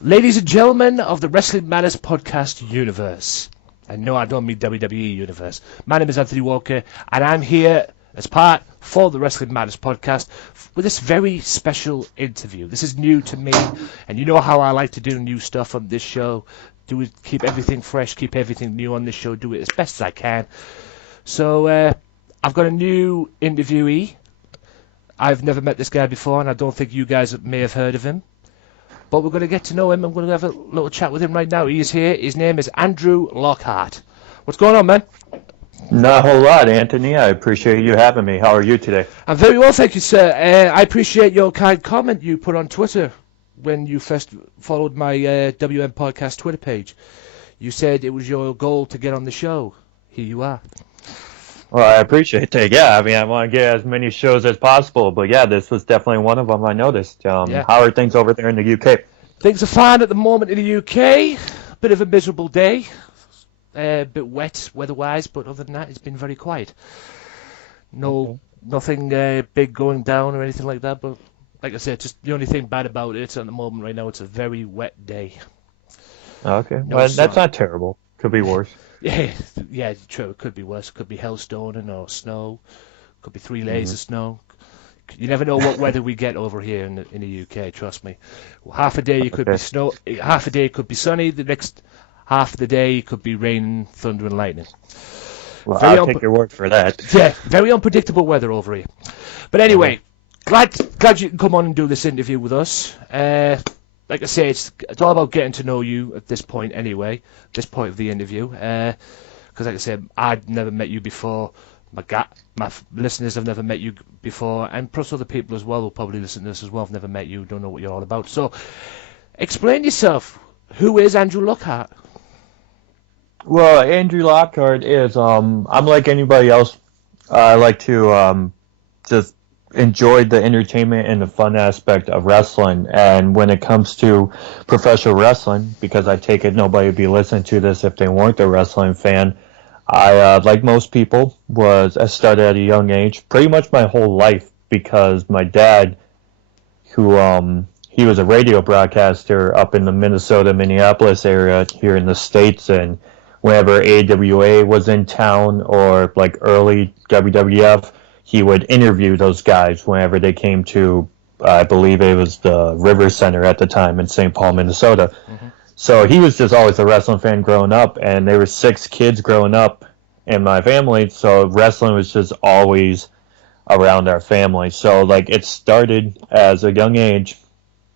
Ladies and gentlemen of the Wrestling Matters podcast universe, and no, I don't mean WWE universe. My name is Anthony Walker, and I'm here as part for the Wrestling Matters podcast with this very special interview. This is new to me, and you know how I like to do new stuff on this show. Do it, keep everything fresh, keep everything new on this show, do it as best as I can. So I've got a new interviewee. I've never met this guy before, and I don't think you guys may have heard of him. But we're going to get to know him. I'm going to have a little chat with him right now. He is here. His name is Andrew Lockhart. What's going on, man? Not a whole lot, Anthony. I appreciate you having me. How are you today? I'm very well, thank you, sir. I appreciate your kind comment you put on Twitter when you first followed my WM Podcast Twitter page. You said it was your goal to get on the show. Here you are. Well, I appreciate that. Yeah, I mean, I want to get as many shows as possible. But yeah, this was definitely one of them I noticed. Yeah. How are things over there in the UK? Things are fine at the moment in the UK. Bit of a miserable day. A bit wet weather-wise, but other than that, it's been very quiet. Nothing big going down or anything like that. But like I said, just the only thing bad about it at the moment right now, it's a very wet day. Okay, well, that's not terrible. Could be worse. Yeah, true. It could be worse. It could be hailstoning or snow. Could be 3 layers of snow. You never know what weather we get over here in the UK. Trust me. Half a day it could be snow. Half a day it could be sunny. The next half of the day it could be rain, thunder, and lightning. Well, I'll take your word for that. Yeah, very unpredictable weather over here. But anyway, glad you can come on and do this interview with us. Like I say, it's all about getting to know you at this point anyway, this point of the interview. Because like I said, I'd never met you before. My listeners have never met you before, and plus other people as well who probably listen to this as well have never met you, don't know what you're all about. So, explain yourself. Who is Andrew Lockhart? Well, Andrew Lockhart is, I'm like anybody else. I like to just enjoy the entertainment and the fun aspect of wrestling. And when it comes to professional wrestling, because I take it nobody would be listening to this if they weren't a wrestling fan, I, like most people, I started at a young age, pretty much my whole life, because my dad, who he was a radio broadcaster up in the Minnesota, Minneapolis area here in the States, and whenever AWA was in town or like early WWF, he would interview those guys whenever they came to, I believe it was the River Center at the time in St. Paul, Minnesota. Mm-hmm. So he was just always a wrestling fan growing up, and there were 6 kids growing up in my family, so wrestling was just always around our family. So like it started as a young age,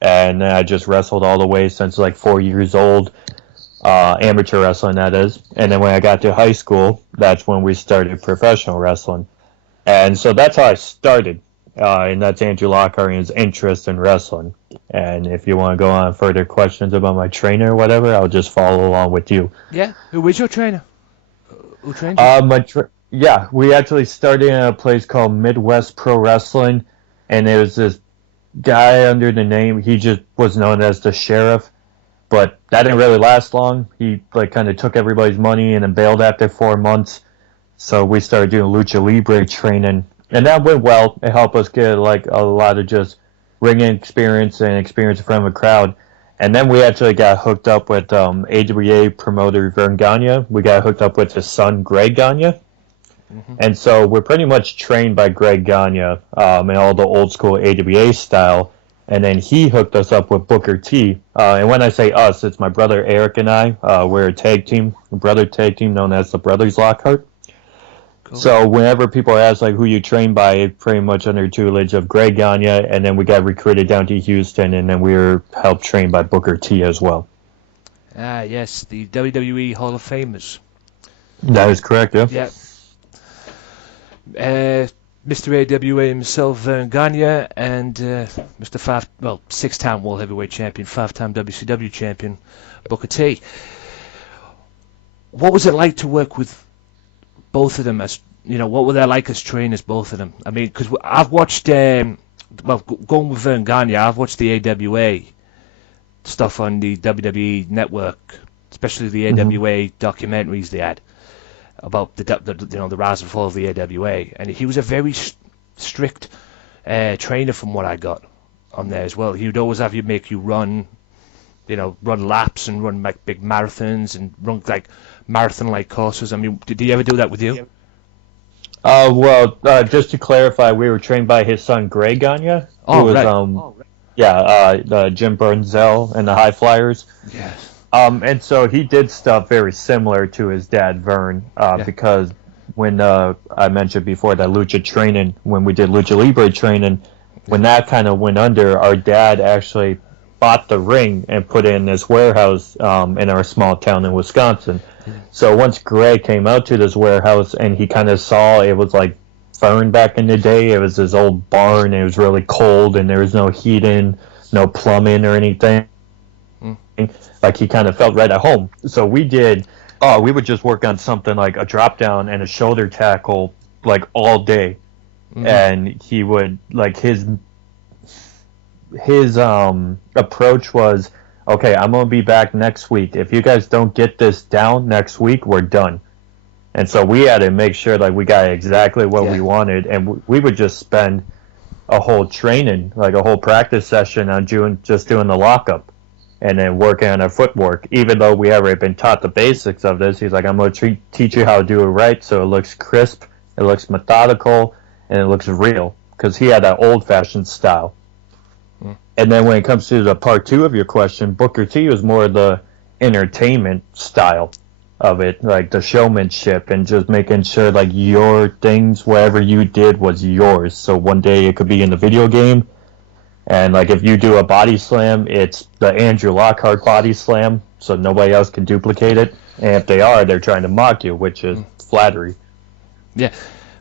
and I just wrestled all the way since like 4 years old, amateur wrestling that is. And then when I got to high school, that's when we started professional wrestling. And so that's how I started, and that's Andrew Lockhart and his interest in wrestling. And if you want to go on further questions about my trainer or whatever, I'll just follow along with you. Yeah, who is your trainer? Who trained you? Yeah, we actually started in a place called Midwest Pro Wrestling, and there was this guy under the name, he just was known as the Sheriff, but that didn't really last long. He like kind of took everybody's money and then bailed after 4 months. So we started doing Lucha Libre training, and that went well. It helped us get like a lot of just ringing experience and experience in front of a crowd. And then we actually got hooked up with AWA promoter Vern Gagne. We got hooked up with his son, Greg Gagne. Mm-hmm. And so we're pretty much trained by Greg Gagne in all the old school AWA style. And then he hooked us up with Booker T. And when I say us, it's my brother Eric and I. We're a tag team known as the Brothers Lockhart. So whenever people ask like who you train by, it's pretty much under tutelage of Greg Gagne, and then we got recruited down to Houston, and then we were helped train by Booker T as well. Ah, yes, the WWE Hall of Famers. That is correct, yeah. Yeah. Mr. AWA himself, Vern Gagne, and Mr. 6-time World Heavyweight Champion, 5-time WCW Champion, Booker T. What was it like to work with both of them? As you know, what were they like as trainers, both of them? I mean, because I've watched, going with Vern Gagne, I've watched the AWA stuff on the WWE network, especially the AWA documentaries they had about the rise and fall of the AWA, and he was a very strict trainer from what I got on there as well. He would always have you make you run run laps and run like big marathons and run like marathon-like courses. I mean, did he ever do that with you? Just to clarify, we were trained by his son Greg Gagne, who Oh, was right. Jim Burnsell and the High Flyers. Yes. And so he did stuff very similar to his dad Vern, Yeah. because when I mentioned before that lucha training, when we did lucha libre training, when that kind of went under, our dad actually bought the ring and put it in this warehouse in our small town in Wisconsin. So once Greg came out to this warehouse and he kind of saw it was like Fern back in the day, it was this old barn, it was really cold and there was no heating, no plumbing or anything. Like he kind of felt right at home. So we would just work on something like a drop down and a shoulder tackle like all day. And he would like his approach was, okay, I'm gonna be back next week. If you guys don't get this down next week, we're done. And so we had to make sure like we got exactly what we wanted, and we would just spend a whole training, like a whole practice session on just doing the lockup and then working on our footwork. Even though we already been taught the basics of this, he's like, I'm going to teach you how to do it right so it looks crisp, it looks methodical, and it looks real. Because he had that old-fashioned style. And then when it comes to the part two of your question, Booker T was more the entertainment style of it, like the showmanship and just making sure like your things, whatever you did was yours. So one day it could be in the video game, and like if you do a body slam, it's the Andrew Lockhart body slam, so nobody else can duplicate it. And if they are, they're trying to mock you, which is flattery. Yeah,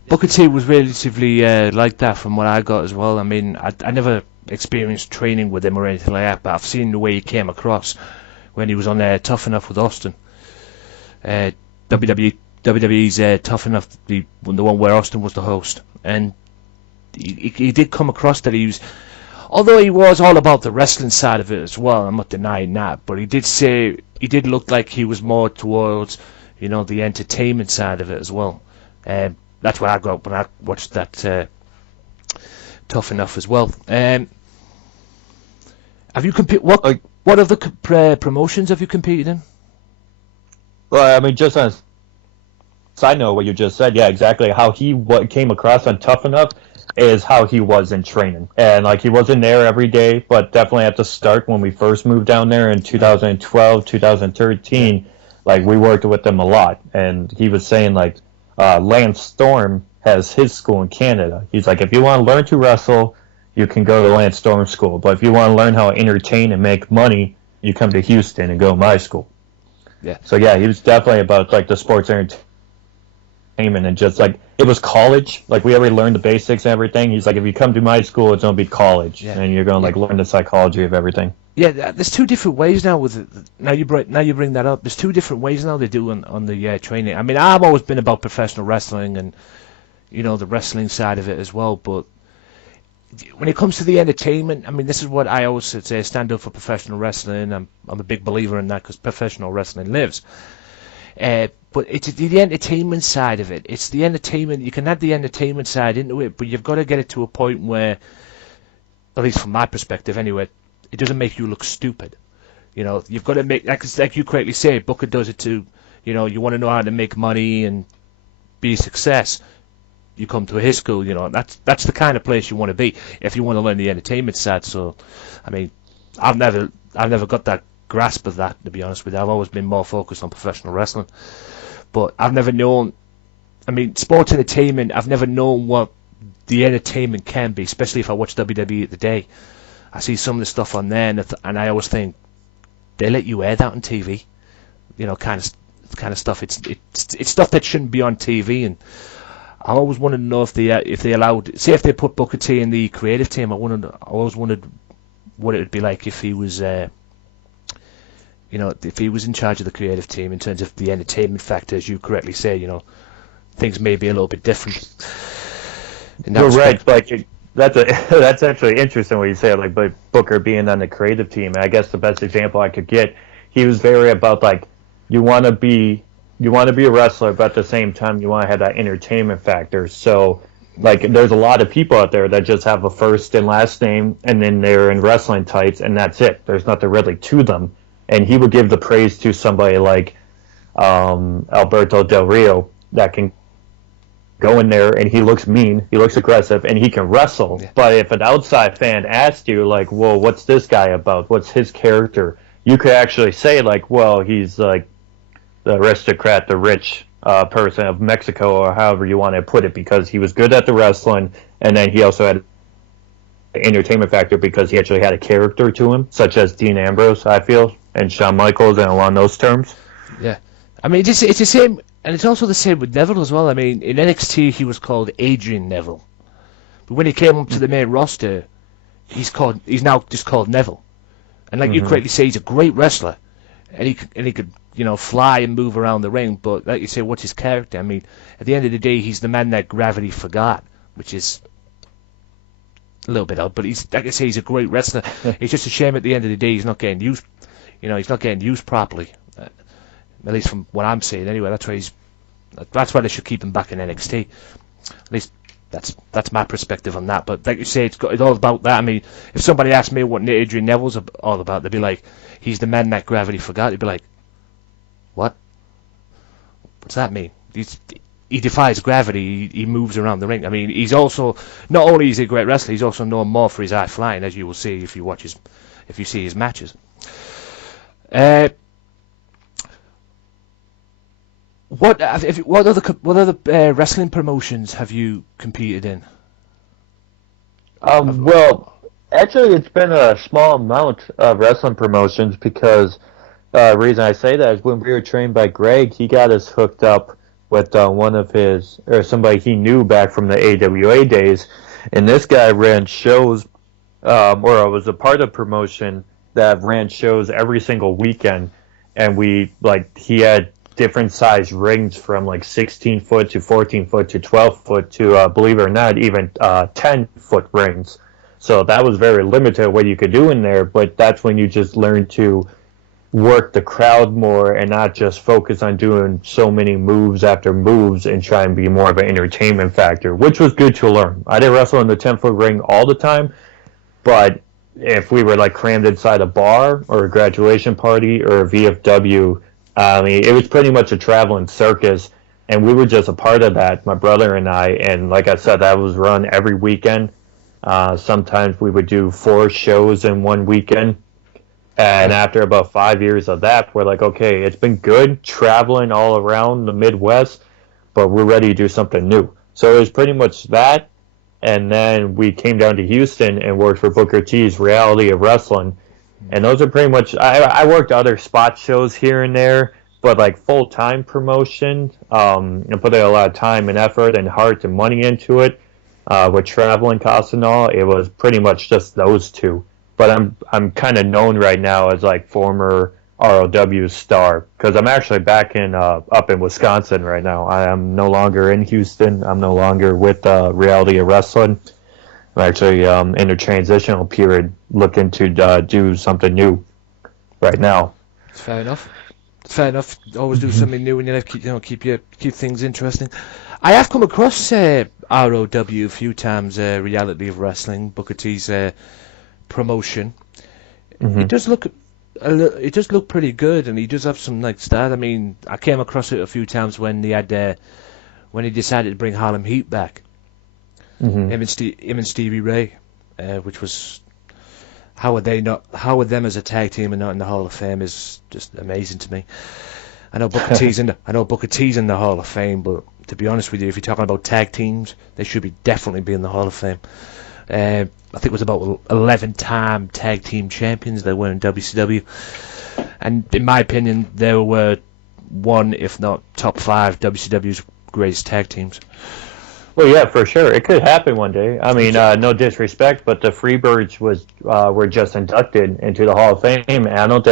Booker T was relatively like that from what I got as well. I mean, I never experienced training with him or anything like that, but I've seen the way he came across when he was on Tough Enough with Austin. WWE's Tough Enough, the one where Austin was the host, and he did come across that he was, although he was all about the wrestling side of it as well, I'm not denying that, but he did say he did look like he was more towards the entertainment side of it as well. That's what I got when I watched that Tough Enough as well. Have you competed? What other promotions have you competed in? Well, I mean, just on a side note, what you just said, yeah, exactly. How he came across on Tough Enough is how he was in training. And, like, he wasn't there every day, but definitely at the start when we first moved down there in 2012, 2013, like, we worked with him a lot. And he was saying, like, Lance Storm has his school in Canada. He's like, if you want to learn to wrestle, you can go to Lance Storm school. But if you want to learn how to entertain and make money, you come to Houston and go to my school. Yeah. So yeah, he was definitely about like the sports entertainment and just like it was college. Like we already learned the basics and everything. He's like, if you come to my school, it's gonna be college, and you're gonna like learn the psychology of everything. Yeah, there's two different ways now with it. Now you bring that up. There's two different ways now they do on the training. I mean, I've always been about professional wrestling and the wrestling side of it as well, but when it comes to the entertainment, I mean, this is what I always say: stand up for professional wrestling. I'm a big believer in that because professional wrestling lives. But it's the entertainment side of it. It's the entertainment. You can add the entertainment side into it, but you've got to get it to a point where, at least from my perspective, anyway, it doesn't make you look stupid. You've got to make, like you correctly say, Booker does it too. You want to know how to make money and be a success. You come to his school, that's the kind of place you want to be if you want to learn the entertainment side. So, I mean, I've never got that grasp of that, to be honest with you. I've always been more focused on professional wrestling, but I've never known. I mean, sports entertainment. I've never known what the entertainment can be, especially if I watch WWE at the day. I see some of the stuff on there, and I always think they let you air that on TV. Kind of stuff. It's stuff that shouldn't be on TV, and I always wanted to know if they allowed, say if they put Booker T in the creative team. I always wondered what it would be like if he was, if he was in charge of the creative team in terms of the entertainment factor, as you correctly say. Things may be a little bit different. You're right. Like that's actually interesting what you say. Like Booker being on the creative team. I guess the best example I could get, he was very about like you want to be a wrestler, but at the same time, you want to have that entertainment factor. So Like, there's a lot of people out there that just have a first and last name, and then they're in wrestling tights, and that's it. There's nothing really to them. And he would give the praise to somebody like Alberto Del Rio that can go in there and he looks mean, he looks aggressive, and he can wrestle. Yeah. But if an outside fan asked you, like, well, what's this guy about? What's his character? You could actually say, like, well, he's like the aristocrat, the rich person of Mexico, or however you want to put it, because he was good at the wrestling, and then he also had an entertainment factor because he actually had a character to him, such as Dean Ambrose, I feel, and Shawn Michaels, and along those terms. Yeah. I mean, it's the same, and it's also the same with Neville as well. I mean, in NXT, he was called Adrian Neville. But when he came up to the main roster, he's now just called Neville. And like you correctly say, he's a great wrestler. And he could, fly and move around the ring, but like you say, what's his character? I mean, at the end of the day, he's the man that gravity forgot, which is a little bit odd, but he's, like I say, he's a great wrestler. It's just a shame at the end of the day he's not getting used, he's not getting used properly. At least from what I'm seeing, anyway. That's why they should keep him back in NXT. At least that's my perspective on that. But like you say, it's all about that. I mean, if somebody asked me what Adrian Neville's all about, they'd be like, he's the man that gravity forgot. They'd be like, what? What's that mean? He defies gravity. He moves around the ring. I mean, he's also, not only is he a great wrestler, he's also known more for his high flying, as you will see if you see his matches. What other wrestling promotions have you competed in? Well, actually, it's been a small amount of wrestling promotions because the reason I say that is when we were trained by Greg, he got us hooked up with one of his, or somebody he knew back from the AWA days, and this guy ran shows, or I was a part of promotion that ran shows every single weekend, and he had different size rings from like 16 foot to 14 foot to 12 foot to, believe it or not, even 10 foot rings. So that was very limited what you could do in there, but that's when you just learn to work the crowd more and not just focus on doing so many moves after moves and try and be more of an entertainment factor, which was good to learn. I didn't wrestle in the 10-foot ring all the time, but if we were like crammed inside a bar or a graduation party or a VFW, I mean, it was pretty much a traveling circus, and we were just a part of that, my brother and I. And like I said, that was run every weekend. Sometimes we would do 4 shows in one weekend. And after about 5 years of that, we're like, okay, it's been good traveling all around the Midwest, but we're ready to do something new. So it was pretty much that. And then we came down to Houston and worked for Booker T's Reality of Wrestling. And those are pretty much, I worked other spot shows here and there, but like full-time promotion, and put a lot of time and effort and heart and money into it, with traveling costs and all. It was pretty much just those two. But I'm kind of known right now as like former ROW star, because I'm actually back in up in Wisconsin right now. I am no longer in Houston. I'm no longer with Reality of Wrestling. I'm actually in a transitional period, looking to do something new right now. Fair enough. Fair enough. Always do something new in your life. Keep things interesting. I have come across ROW a few times. Reality of Wrestling, Booker T's promotion. Mm-hmm. It does look pretty good, and he does have some like style. I mean, I came across it a few times when he decided to bring Harlem Heat back. Mm-hmm. Him and Stevie Ray, which was how are them as a tag team and not in the Hall of Fame is just amazing to me. I know Booker T's in the Hall of Fame, but to be honest with you, if you're talking about tag teams, they should definitely be in the Hall of Fame. I think it was about 11-time tag team champions they were in WCW, and in my opinion, they were one, if not top 5, WCW's greatest tag teams. Well, yeah, for sure. It could happen one day. I mean, no disrespect, but the Freebirds were just inducted into the Hall of Fame, and I don't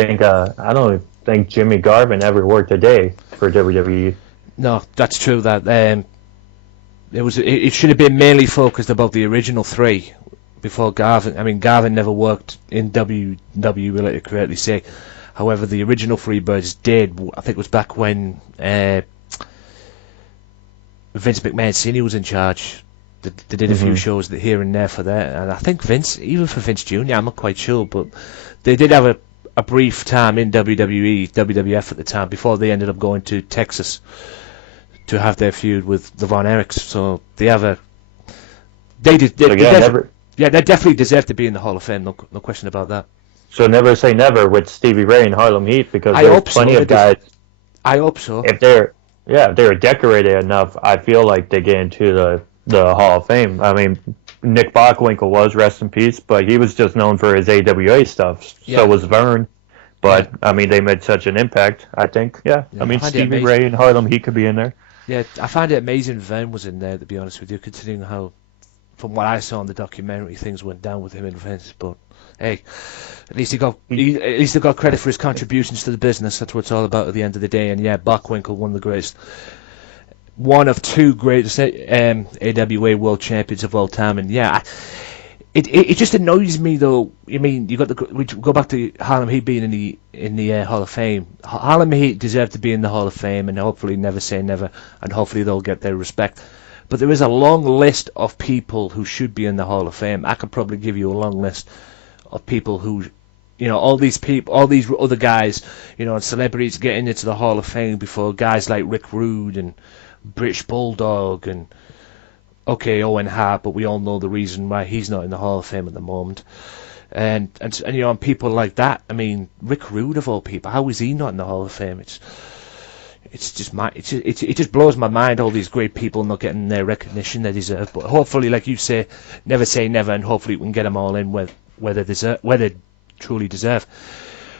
think Jimmy Garvin ever worked a day for WWE. No, that's true. That it should have been mainly focused about the original 3 before Garvin. I mean, Garvin never worked in WWE, like you correctly say. However, the original Freebirds did. I think it was back when Vince McMahon Sr. was in charge. They did a few shows here and there for that, and I think even for Vince Jr., I'm not quite sure, but they did have a brief time in WWF at the time before they ended up going to Texas to have their feud with the Von Erichs. So they definitely deserve to be in the Hall of Fame. No question about that. So never say never with Stevie Ray and Harlem Heat, because there's plenty of guys. I hope so. If they're decorated enough, I feel like they get into the Hall of Fame. I mean, Nick Bockwinkel was, rest in peace, but he was just known for his AWA stuff. Yeah. So was Vern. But, I mean, they made such an impact, I think. Yeah. I mean, Stevie Ray and Harlem Heat could be in there. Yeah, I find it amazing Vern was in there, to be honest with you, considering how, from what I saw in the documentary, things went down with him and Vince. But, hey, at least he got credit for his contributions to the business. That's what it's all about at the end of the day. And, yeah, Bockwinkel, one of two greatest AWA world champions of all time. And yeah, it just annoys me though. I mean, we go back to Harlem Heat being in the Hall of Fame. Harlem Heat deserve to be in the Hall of Fame, and hopefully never say never, and hopefully they'll get their respect. But there is a long list of people who should be in the Hall of Fame. I could probably give you a long list of people who, all these other guys, and celebrities getting into the Hall of Fame before guys like Rick Rude and British Bulldog and Owen Hart, but we all know the reason why he's not in the Hall of Fame at the moment. And people like that. I mean, Rick Rude of all people, how is he not in the Hall of Fame? It just blows my mind, all these great people not getting their recognition they deserve. But hopefully, like you say never, and hopefully we can get them all in where they truly deserve.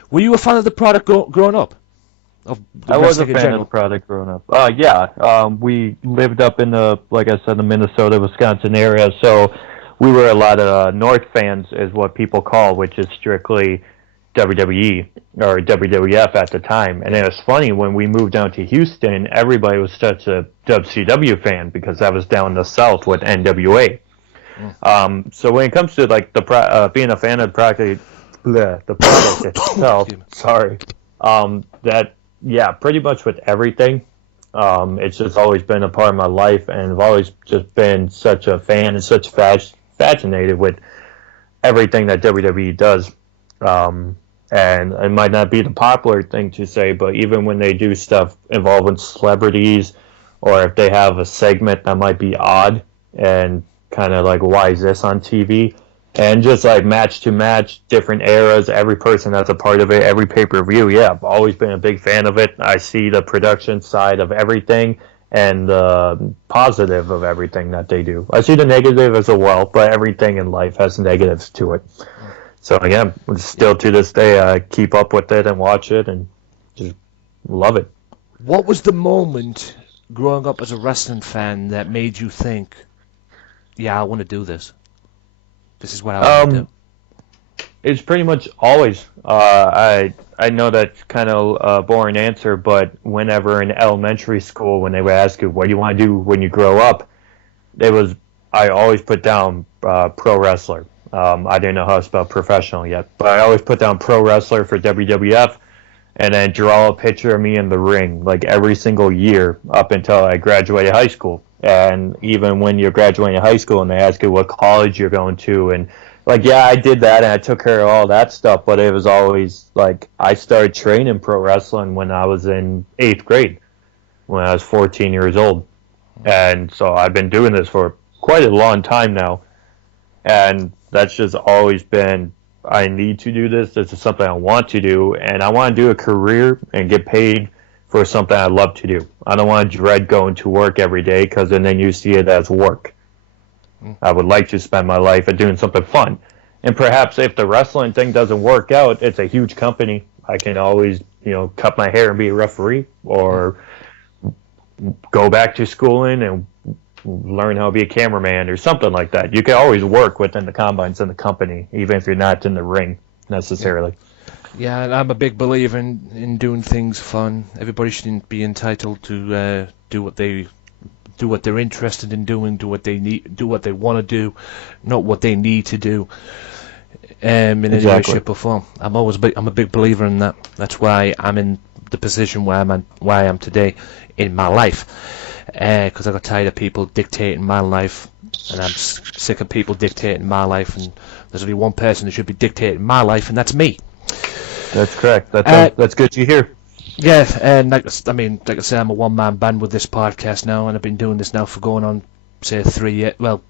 Were you a fan of the product growing up? I was a fan of the product growing up. We lived up in the Minnesota, Wisconsin area, so we were a lot of North fans, is what people call, which is strictly WWE or WWF at the time. And it was funny, when we moved down to Houston, everybody was such a WCW fan because that was down the south with NWA. So when it comes to being a fan of the product itself, pretty much with everything. It's just always been a part of my life, and I've always just been such a fan and such fascinated with everything that WWE does. And it might not be the popular thing to say, but even when they do stuff involving celebrities, or if they have a segment that might be odd and kind of like, why is this on TV? And just like match to match, different eras, every person that's a part of it, every pay-per-view, I've always been a big fan of it. I see the production side of everything and the positive of everything that they do. I see the negative as well, but everything in life has negatives to it. So again, still to this day, I keep up with it and watch it and just love it. What was the moment growing up as a wrestling fan that made you think, I want to do this? This is what I want to do. It's pretty much always. I know that's kind of a boring answer, but whenever in elementary school, when they would ask you, what do you want to do when you grow up, I always put down pro wrestler. I didn't know how to spell professional yet, but I always put down pro wrestler for WWF, and then draw a picture of me in the ring, like every single year up until I graduated high school. And even when you're graduating high school and they ask you what college you're going to, and I did that and I took care of all that stuff, but it was always I started training pro wrestling when I was in 8th grade, when I was 14 years old. And so I've been doing this for quite a long time now. And that's just always been, I need to do this. This is something I want to do. And I want to do a career and get paid for something I love to do. I don't want to dread going to work every day, because then you see it as work. I would like to spend my life at doing something fun. And perhaps if the wrestling thing doesn't work out, it's a huge company. I can always, cut my hair and be a referee, or go back to schooling and learn how to be a cameraman or something like that. You can always work within the combines in the company, even if you're not in the ring necessarily. Yeah, and I'm a big believer in doing things fun. Everybody shouldn't be entitled to do what they're interested in doing, do what they need, do what they want to do, not what they need to do. In any way, shape, or form. I'm a big believer in that. That's why I'm in the position where I am today in my life. because I got tired of people dictating my life, and I'm sick of people dictating my life, and there's only one person who should be dictating my life, and that's me. That's correct. That's good to hear. Yeah, and like I say, I'm a one-man band with this podcast now, and I've been doing this now for going on, say, 3 years. Well,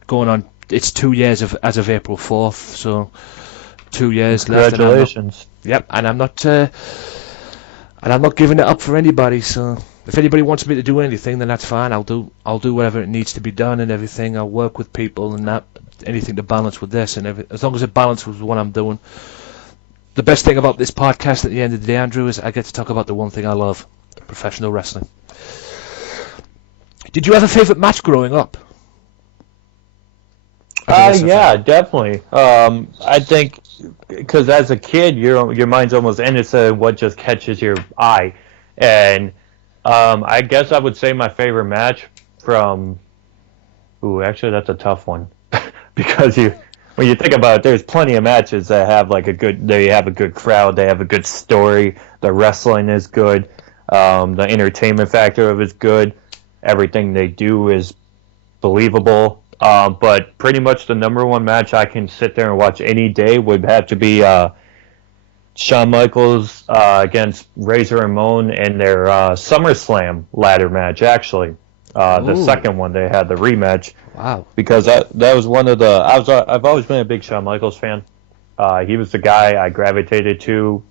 it's 2 years as of April 4th, so 2 years left. Congratulations. Yep, and I'm not giving it up for anybody. So if anybody wants me to do anything, then that's fine. I'll do whatever it needs to be done and everything. I'll work with people and that, anything to balance with this and everything. As long as it balances with what I'm doing. The best thing about this podcast at the end of the day, Andrew, is I get to talk about the one thing I love: professional wrestling. Did you have a favourite match growing up? Yeah, definitely. I think because as a kid, your mind's almost innocent of what just catches your eye, and I guess I would say my favorite match from. Ooh, actually, that's a tough one because when you think about it, there's plenty of matches that have they have a good crowd, they have a good story, the wrestling is good, the entertainment factor of it is good, everything they do is believable. But pretty much the number one match I can sit there and watch any day would have to be Shawn Michaels against Razor Ramon in their SummerSlam ladder match, actually. The second one, they had the rematch. Wow. Because that was one of the... I've always been a big Shawn Michaels fan. He was the guy I gravitated to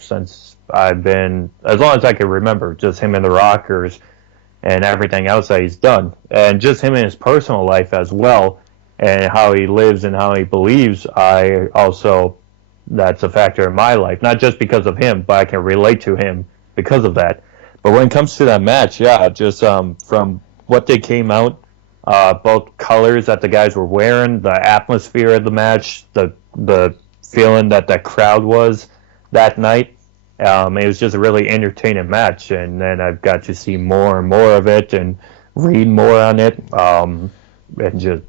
since I've been... As long as I can remember, just him in the Rockers and everything else that he's done. And just him in his personal life as well, and how he lives and how he believes, that's a factor in my life. Not just because of him, but I can relate to him because of that. But when it comes to that match, yeah, just from what they came out, both colors that the guys were wearing, the atmosphere of the match, the feeling that the crowd was that night, it was just a really entertaining match. And then I've got to see more and more of it and read more on it. And just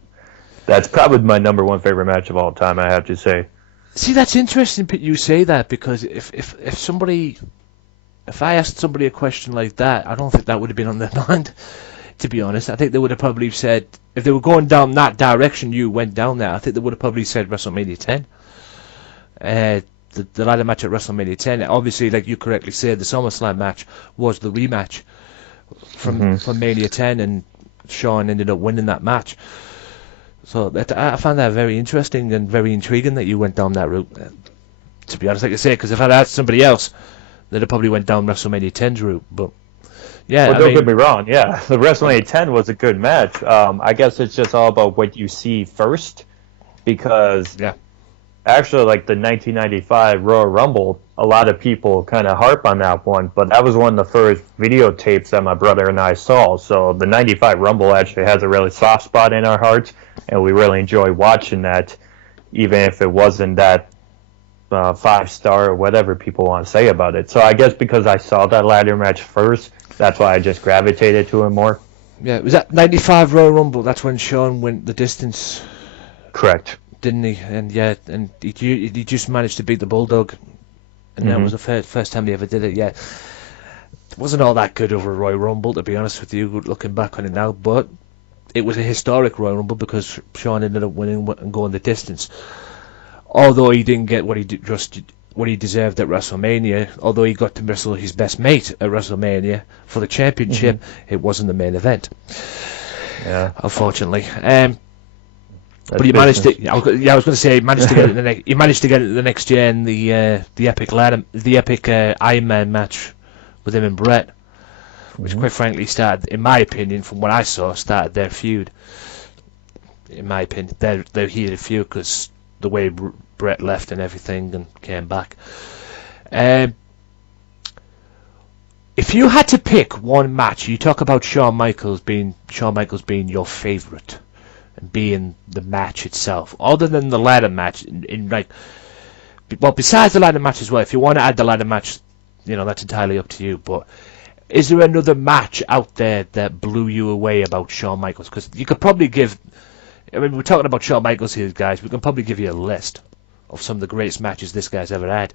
that's probably my number one favorite match of all time, I have to say. See, that's interesting you say that, because if I asked somebody a question like that, I don't think that would have been on their mind, to be honest. I think they would have probably said, if they were going down that direction you went down there, I think they would have probably said WrestleMania 10. The ladder match at WrestleMania 10. Obviously, like you correctly said, the SummerSlam match was the rematch from Mania 10, and Shawn ended up winning that match. So I found that very interesting and very intriguing that you went down that route. To be honest, like I say, because if I'd asked somebody else, they'd have probably went down WrestleMania 10's route. But yeah, well, don't get me wrong. Yeah, the WrestleMania 10 was a good match. I guess it's just all about what you see first, because actually, like the 1995 Royal Rumble, a lot of people kind of harp on that one, but that was one of the first videotapes that my brother and I saw. So the 95 Rumble actually has a really soft spot in our hearts, and we really enjoy watching that, even if it wasn't that 5-star or whatever people want to say about it. So I guess because I saw that ladder match first, that's why I just gravitated to it more. Yeah, was that 95 Royal Rumble? That's when Shawn went the distance. Correct. Didn't he? And yeah, and he just managed to beat the Bulldog, and that was the first time he ever did it. Yeah, it wasn't all that good over a Royal Rumble, to be honest with you, looking back on it now. But it was a historic Royal Rumble because Shawn ended up winning and going the distance. Although he didn't get what he deserved at WrestleMania, although he got to wrestle his best mate at WrestleMania for the championship, it wasn't the main event. Yeah, unfortunately. But he managed to. I was going to say he managed to get it. He managed to get it the next year in the epic Iron Man match with him and Brett, which quite frankly started, in my opinion, from what I saw, started their feud. In my opinion, their heated feud, because the way Brett left and everything and came back. If you had to pick one match, you talk about Shawn Michaels being your favourite and being the match itself, other than the ladder match, besides the ladder match as well. If you want to add the ladder match, that's entirely up to you. But is there another match out there that blew you away about Shawn Michaels? Because you could probably give. I mean, we're talking about Shawn Michaels here, guys. We can probably give you a list of some of the greatest matches this guy's ever had.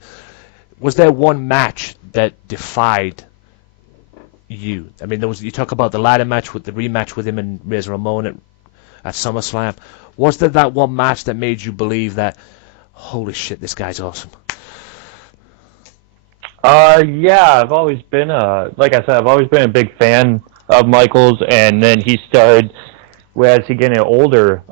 Was there one match that defied you? I mean, you talk about the ladder match with the rematch with him and Razor Ramon at SummerSlam. Was there that one match that made you believe that, holy shit, this guy's awesome? Yeah, I've always been like I said, I've always been a big fan of Michaels, and then he started, as he getting older,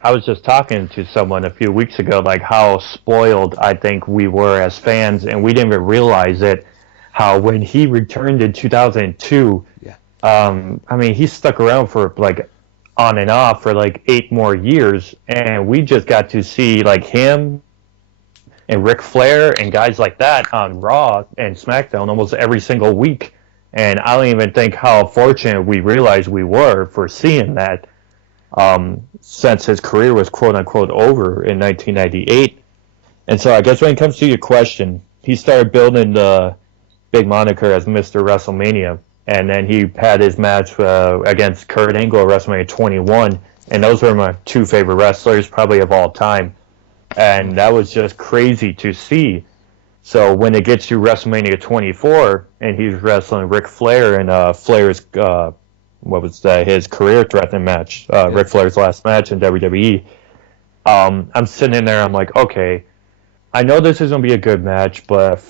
I was just talking to someone a few weeks ago, like how spoiled I think we were as fans, and we didn't even realize it, how when he returned in 2002, Yeah. I mean, he stuck around for like on and off for like 8 more years, and we just got to see like him and Ric Flair and guys like that on Raw and SmackDown almost every single week. And I don't even think how fortunate we realized we were for seeing that, since his career was quote unquote over in 1998. And so I guess when it comes to your question, he started building the big moniker as Mr. WrestleMania. And then he had his match against Kurt Angle at WrestleMania 21. And those were my 2 favorite wrestlers probably of all time. And that was just crazy to see. So when it gets to WrestleMania 24, and he's wrestling Ric Flair in Flair's his career-threatening match, Ric Flair's last match in WWE, I'm sitting in there, I'm like, okay, I know this is going to be a good match, but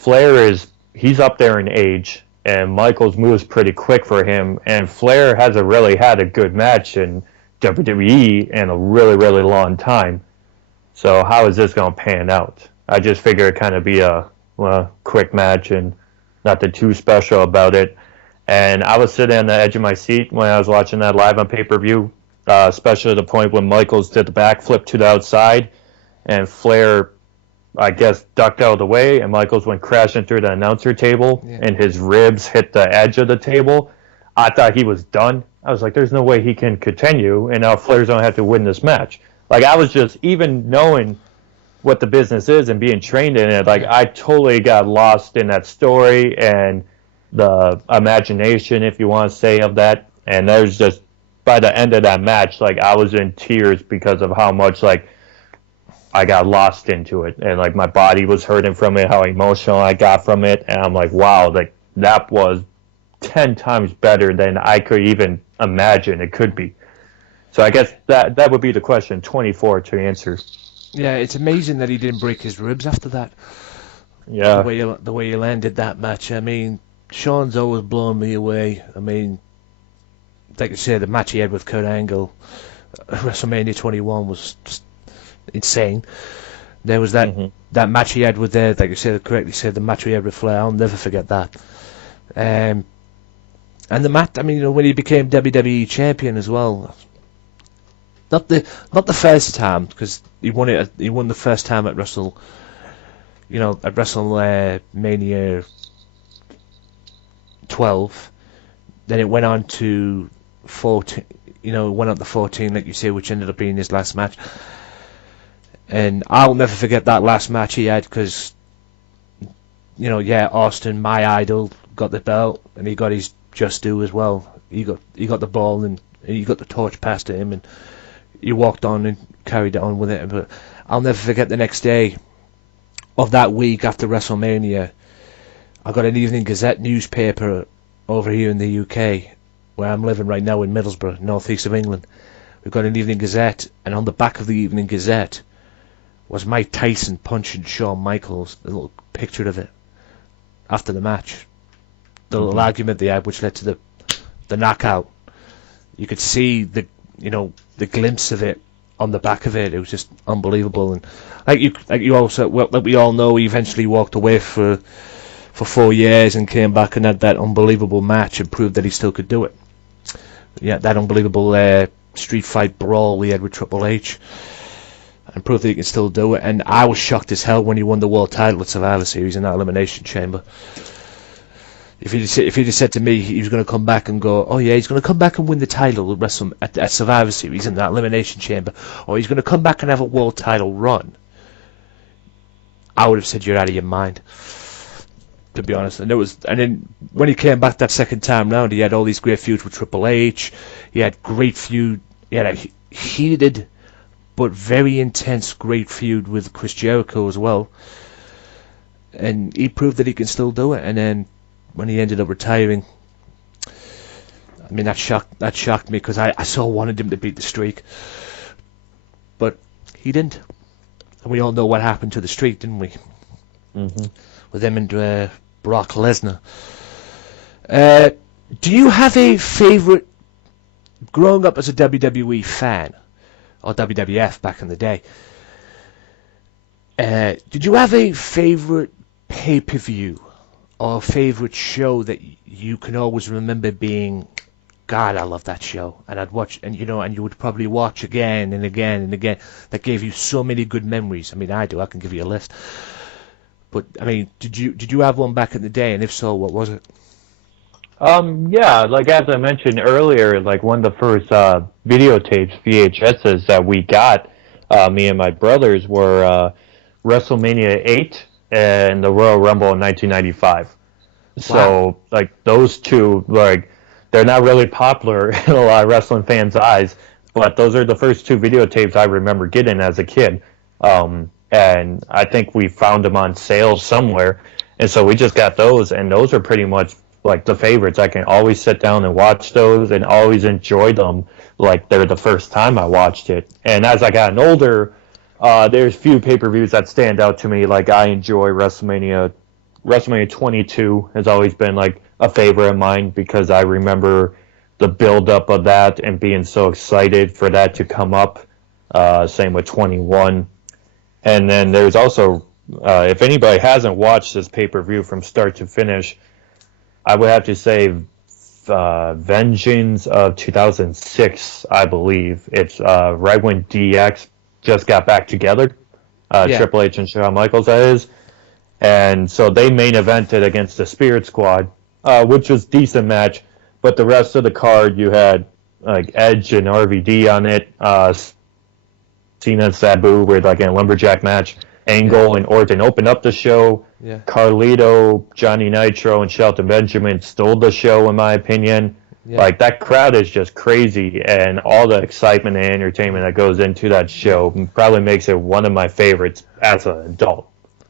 he's up there in age, and Michaels moves pretty quick for him, and Flair hasn't really had a good match in WWE in a really, really long time. So how is this going to pan out? I just figured it'd kind of be a quick match and nothing too special about it. And I was sitting on the edge of my seat when I was watching that live on pay-per-view, especially the point when Michaels did the backflip to the outside, and Flair, I guess, ducked out of the way, and Michaels went crashing through the announcer table, and his ribs hit the edge of the table. I thought he was done. I was like, there's no way he can continue, and now Flair's going to have to win this match. Like, I was just, even knowing what the business is and being trained in it, like, I totally got lost in that story and the imagination, if you want to say, of that. And there's just, by the end of that match, like, I was in tears because of how much, like, I got lost into it. And, like, my body was hurting from it, how emotional I got from it. And I'm like, wow, like, that was 10 times better than I could even imagine it could be. So I guess that would be the question, 24 to answer. Yeah, it's amazing that he didn't break his ribs after that. Yeah. The way he landed that match. I mean, Sean's always blown me away. I mean, like I said, the match he had with Kurt Angle at WrestleMania 21 was just insane. There was that match he had with like you said, correctly said, the match he had with Flair. I'll never forget that. And the match, I mean, when he became WWE champion as well. Not the first time, because he won the first time at WrestleMania 12. Then it went on to 14. Went on to 14, like you say, which ended up being his last match. And I'll never forget that last match he had, because Austin, my idol, got the belt, and he got his just due as well. He got the ball, and he got the torch passed to him, and he walked on and carried it on with it. But I'll never forget the next day of that week after WrestleMania, I got an Evening Gazette newspaper over here in the UK, where I'm living right now in Middlesbrough, northeast of England. We've got an Evening Gazette, and on the back of the Evening Gazette was Mike Tyson punching Shawn Michaels, a little picture of it, after the match. The little argument they had, which led to the knockout. You could see the glimpse of it on the back of it. It was just unbelievable. And like we all know, he eventually walked away for 4 years and came back and had that unbelievable match and proved that he still could do it. Yeah, that unbelievable street fight brawl he had with Triple H, and proved that he can still do it. And I was shocked as hell when he won the world title at Survivor Series in that Elimination Chamber. If he'd have said to me he was going to come back and go, oh yeah, he's going to come back and win the title at Survivor Series in that Elimination Chamber, or he's going to come back and have a world title run, I would have said, you're out of your mind, to be honest. And then when he came back that second time round, he had all these great feuds with Triple H. He had he had a heated but very intense great feud with Chris Jericho as well. And he proved that he can still do it. And then when he ended up retiring, I mean, that shocked me because I so wanted him to beat the streak, but he didn't. And we all know what happened to the streak, didn't we? Mm-hmm. With him and Brock Lesnar. Do you have a favorite, growing up as a WWE fan, or WWF back in the day, did you have a favorite pay-per-view or favorite show that you can always remember being, God, I love that show, and I'd watch, and you would probably watch again and again and again, that gave you so many good memories? I mean, I do. I can give you a list. But I mean, did you have one back in the day, and if so, what was it? Yeah, like as I mentioned earlier, like one of the first videotapes, VHSs that we got, me and my brothers, were WrestleMania 8 and the Royal Rumble in 1995. So, like, those two, like, they're not really popular in a lot of wrestling fans' eyes, but those are the first two videotapes I remember getting as a kid. And I think we found them on sale somewhere, and so we just got those, and those are pretty much like the favorites. I can always sit down and watch those and always enjoy them like they're the first time I watched it. And as I gotten older, there's few pay-per-views that stand out to me. Like, I enjoy WrestleMania 22 has always been like a favorite of mine because I remember the build-up of that and being so excited for that to come up. Same with 21. And then there's also, if anybody hasn't watched this pay-per-view from start to finish, I would have to say Vengeance of 2006, I believe. It's right when DX just got back together. Triple H and Shawn Michaels, that is. And so they main evented against the Spirit Squad, which was a decent match. But the rest of the card, you had like Edge and RVD on it. Cena and Sabu were like in a lumberjack match. Angle and Orton opened up the show. Yeah. Carlito, Johnny Nitro, and Shelton Benjamin stole the show, in my opinion. Yeah. Like, that crowd is just crazy, and all the excitement and entertainment that goes into that show probably makes it one of my favorites as an adult.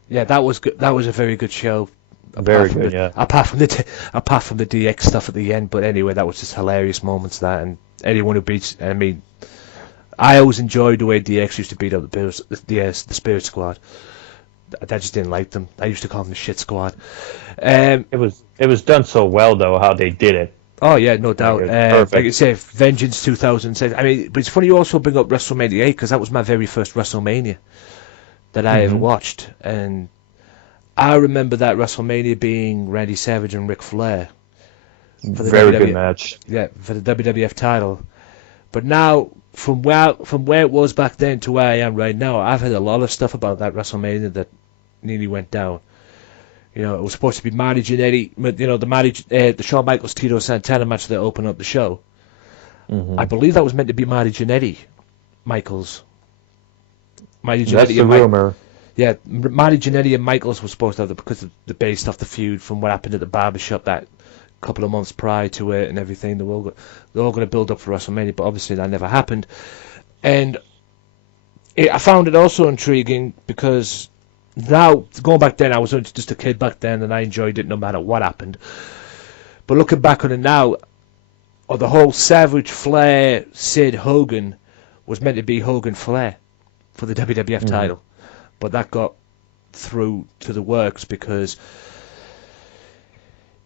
Yeah, that was good. That was a very good show. Very good, yeah. Apart from the DX stuff at the end, but anyway, that was just hilarious moments. That, and anyone who beats, I mean, I always enjoyed the way DX used to beat up the Spirit Squad. I just didn't like them. I used to call them the Shit Squad. It was done so well though how they did it. Oh yeah, no doubt. Perfect. Like I say, Vengeance 2006. I mean, but it's funny you also bring up WrestleMania 8 because that was my very first WrestleMania that I ever watched, and I remember that WrestleMania being Randy Savage and Ric Flair for the very good match. Yeah, for the WWF title. But now, from where it was back then to where I am right now, I've heard a lot of stuff about that WrestleMania that nearly went down. You know, it was supposed to be Marty Jannetty, the Shawn Michaels Tito Santana match that opened up the show. I believe that was meant to be Marty Jannetty, Michaels. That's the rumor. Yeah, Marty Jannetty and Michaels were supposed to have because the based off the feud from what happened at the barbershop that couple of months prior to it and everything. They're all going to build up for WrestleMania, but obviously that never happened. And I found it also intriguing because now, going back then, I was just a kid back then and I enjoyed it no matter what happened. But looking back on it now, or the whole Savage, Flair, Sid, Hogan was meant to be Hogan Flair for the WWF title. But that got through to the works because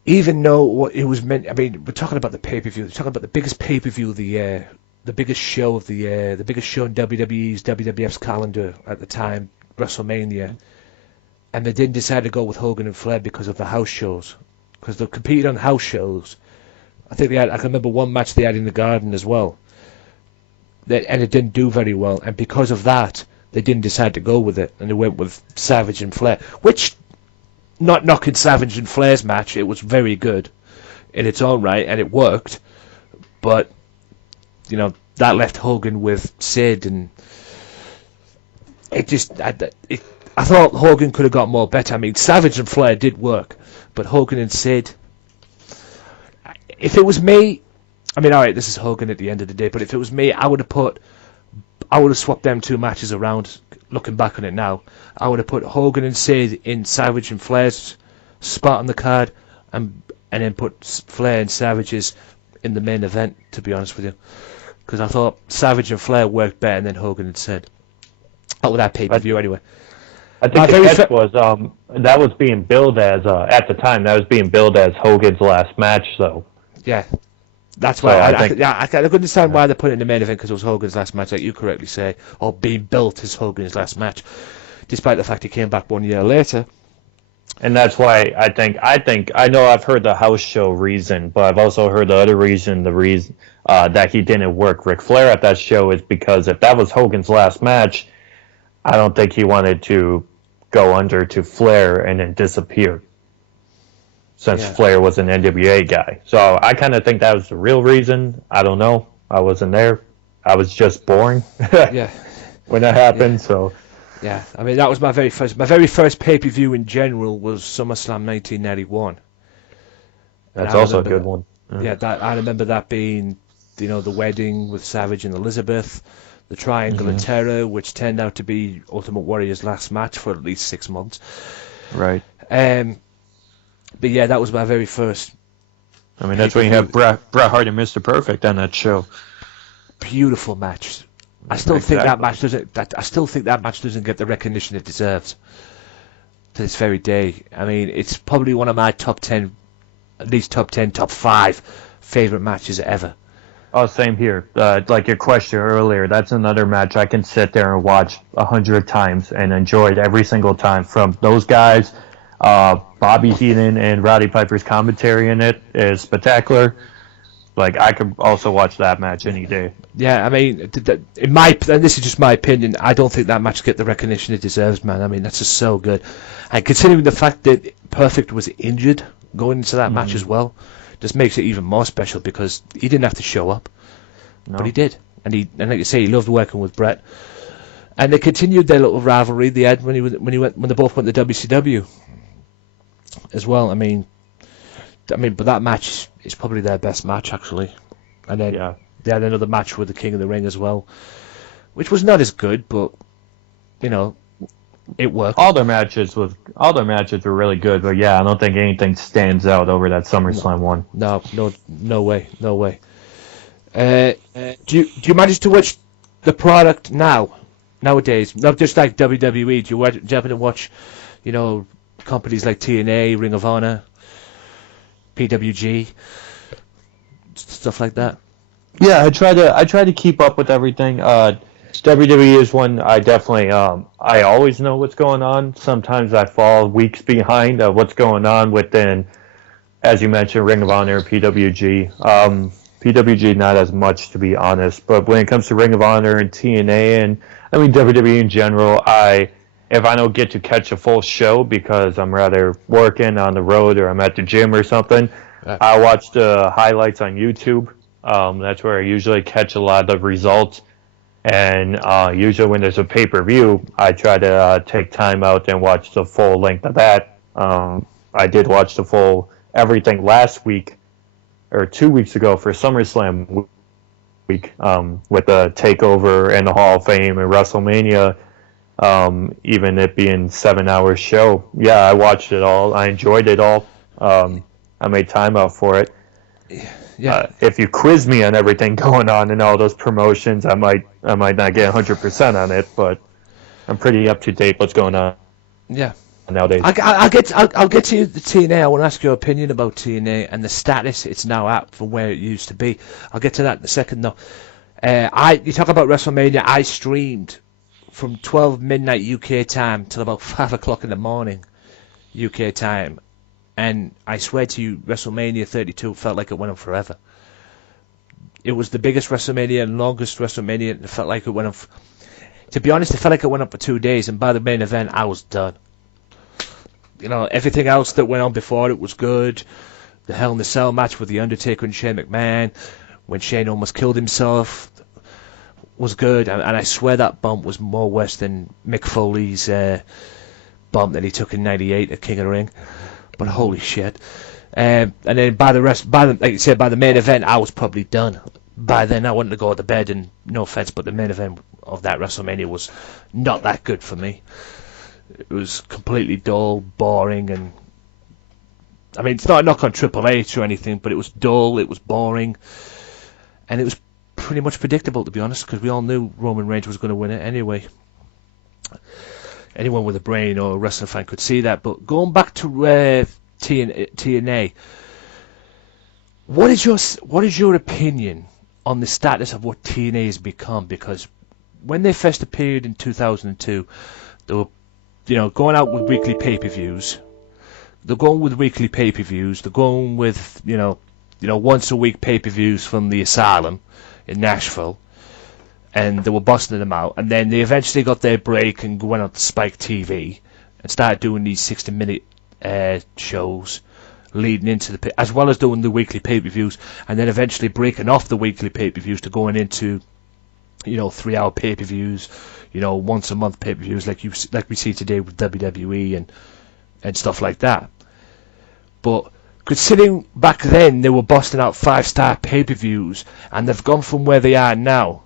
even though what it was meant, I mean, we're talking about the pay-per-view, we're talking about the biggest pay-per-view of the year, the biggest show of the year, the biggest show in WWF's calendar at the time, WrestleMania, and they didn't decide to go with Hogan and Flair because of the house shows, because they competed on house shows. I think I can remember one match they had in the Garden as well, and it didn't do very well, and because of that, they didn't decide to go with it, and they went with Savage and Flair, which, not knocking Savage and Flair's match, it was very good in its own right, and it worked, but, you know, that left Hogan with Sid, and it just, I thought Hogan could have got more better. I mean, Savage and Flair did work, but Hogan and Sid, if it was me, I mean, alright, this is Hogan at the end of the day, but if it was me, I would have swapped them two matches around. Looking back on it now, I would have put Hogan and Sid in Savage and Flair's spot on the card, and then put Flair and Savage's in the main event, to be honest with you, because I thought Savage and Flair worked better than Hogan had said. Not with that pay-per-view, anyway. I think the catch was that was being billed as at the time that was being billed as Hogan's last match, though. Yeah, that's why I could understand why they put it in the main event, because it was Hogan's last match, like you correctly say, or being built as Hogan's last match, despite the fact he came back 1 year later. And that's why I think I know I've heard the house show reason, but I've also heard the other reason, that he didn't work Ric Flair at that show is because if that was Hogan's last match, I don't think he wanted to go under to Flair and then disappear, since Flair was an NWA guy. So I kind of think that was the real reason. I don't know. I wasn't there. I was just born when that happened. So yeah, I mean that was my very first pay-per-view in general was SummerSlam 1991. That's also a good one. Yeah, I remember that being, the wedding with Savage and Elizabeth, the Triangle of Terror, which turned out to be Ultimate Warrior's last match for at least 6 months. Right. But yeah, that was my very first. I mean, that's when you have Bret Hart and Mr. Perfect on that show. Beautiful match. I still think that match doesn't get the recognition it deserves to this very day. I mean, it's probably one of my top 10, at least top 10, top 5 favorite matches ever. Oh, same here. Like your question earlier, that's another match I can sit there and watch 100 times and enjoy it every single time. From those guys, Bobby Heenan and Roddy Piper's commentary in it is spectacular. Like, I could also watch that match any day. Yeah, I mean, and this is just my opinion, I don't think that match get the recognition it deserves, man. I mean, that's just so good. And considering the fact that Perfect was injured going into that match as well, just makes it even more special because he didn't have to show up, but he did, and like you say, he loved working with Bret, and they continued their little rivalry they had when they both went to WCW as well. I mean, but that match is probably their best match actually, and then they had another match with the King of the Ring as well, which was not as good, but it worked. All their matches were really good, but I don't think anything stands out over that SummerSlam one. No way. Do you manage to watch the product nowadays? Not just like WWE. Do you happen to watch, companies like TNA, Ring of Honor, PWG, stuff like that? Yeah, I try to keep up with everything. WWE is one I definitely, I always know what's going on. Sometimes I fall weeks behind of what's going on within, as you mentioned, Ring of Honor, PWG. PWG not as much, to be honest, but when it comes to Ring of Honor and TNA and, WWE in general, if I don't get to catch a full show because I'm rather working on the road or I'm at the gym or something, I watch the highlights on YouTube. That's where I usually catch a lot of the results. And usually when there's a pay-per-view, I try to take time out and watch the full length of that. I did watch the full everything last week, or 2 weeks ago for SummerSlam week, with the TakeOver and the Hall of Fame and WrestleMania, even it being 7-hour show. Yeah, I watched it all. I enjoyed it all. I made time out for it. Yeah. If you quiz me on everything going on in all those promotions, I might not get 100% on it, but I'm pretty up to date what's going on. Yeah. Nowadays. I'll get to the TNA. I want to ask your opinion about TNA and the status it's now at from where it used to be. I'll get to that in a second though. You talk about WrestleMania. I streamed from 12 midnight UK time till about 5 o'clock in the morning UK time. And I swear to you, WrestleMania 32 felt like it went on forever. It was the biggest WrestleMania and longest WrestleMania, and it felt like it went on. To be honest, it felt like it went on for 2 days, and by the main event, I was done. Everything else that went on before it was good. The Hell in a Cell match with The Undertaker and Shane McMahon, when Shane almost killed himself, was good. And I swear that bump was more worse than Mick Foley's bump that he took in '98 at King of the Ring. But holy shit! And then by the main event, I was probably done. By then, I wanted to go to bed, and no offense, but the main event of that WrestleMania was not that good for me. It was completely dull, boring, and I mean, it's not a knock on Triple H or anything, but it was dull, it was boring, and it was pretty much predictable, to be honest, because we all knew Roman Reigns was going to win it anyway. Anyone with a brain or a wrestling fan could see that. But going back to TNA, what is your opinion on the status of what TNA has become? Because when they first appeared in 2002, they were, going out with weekly pay-per-views. They're going with weekly pay-per-views. They're going with, once a week pay-per-views from the Asylum in Nashville. And they were busting them out. And then they eventually got their break and went on to Spike TV and started doing these 60-minute shows leading into as well as doing the weekly pay-per-views, and then eventually breaking off the weekly pay-per-views to going into, 3-hour pay-per-views, once a month pay-per-views like we see today with WWE and stuff like that. But considering back then they were busting out 5-star pay-per-views, and they've gone from where they are now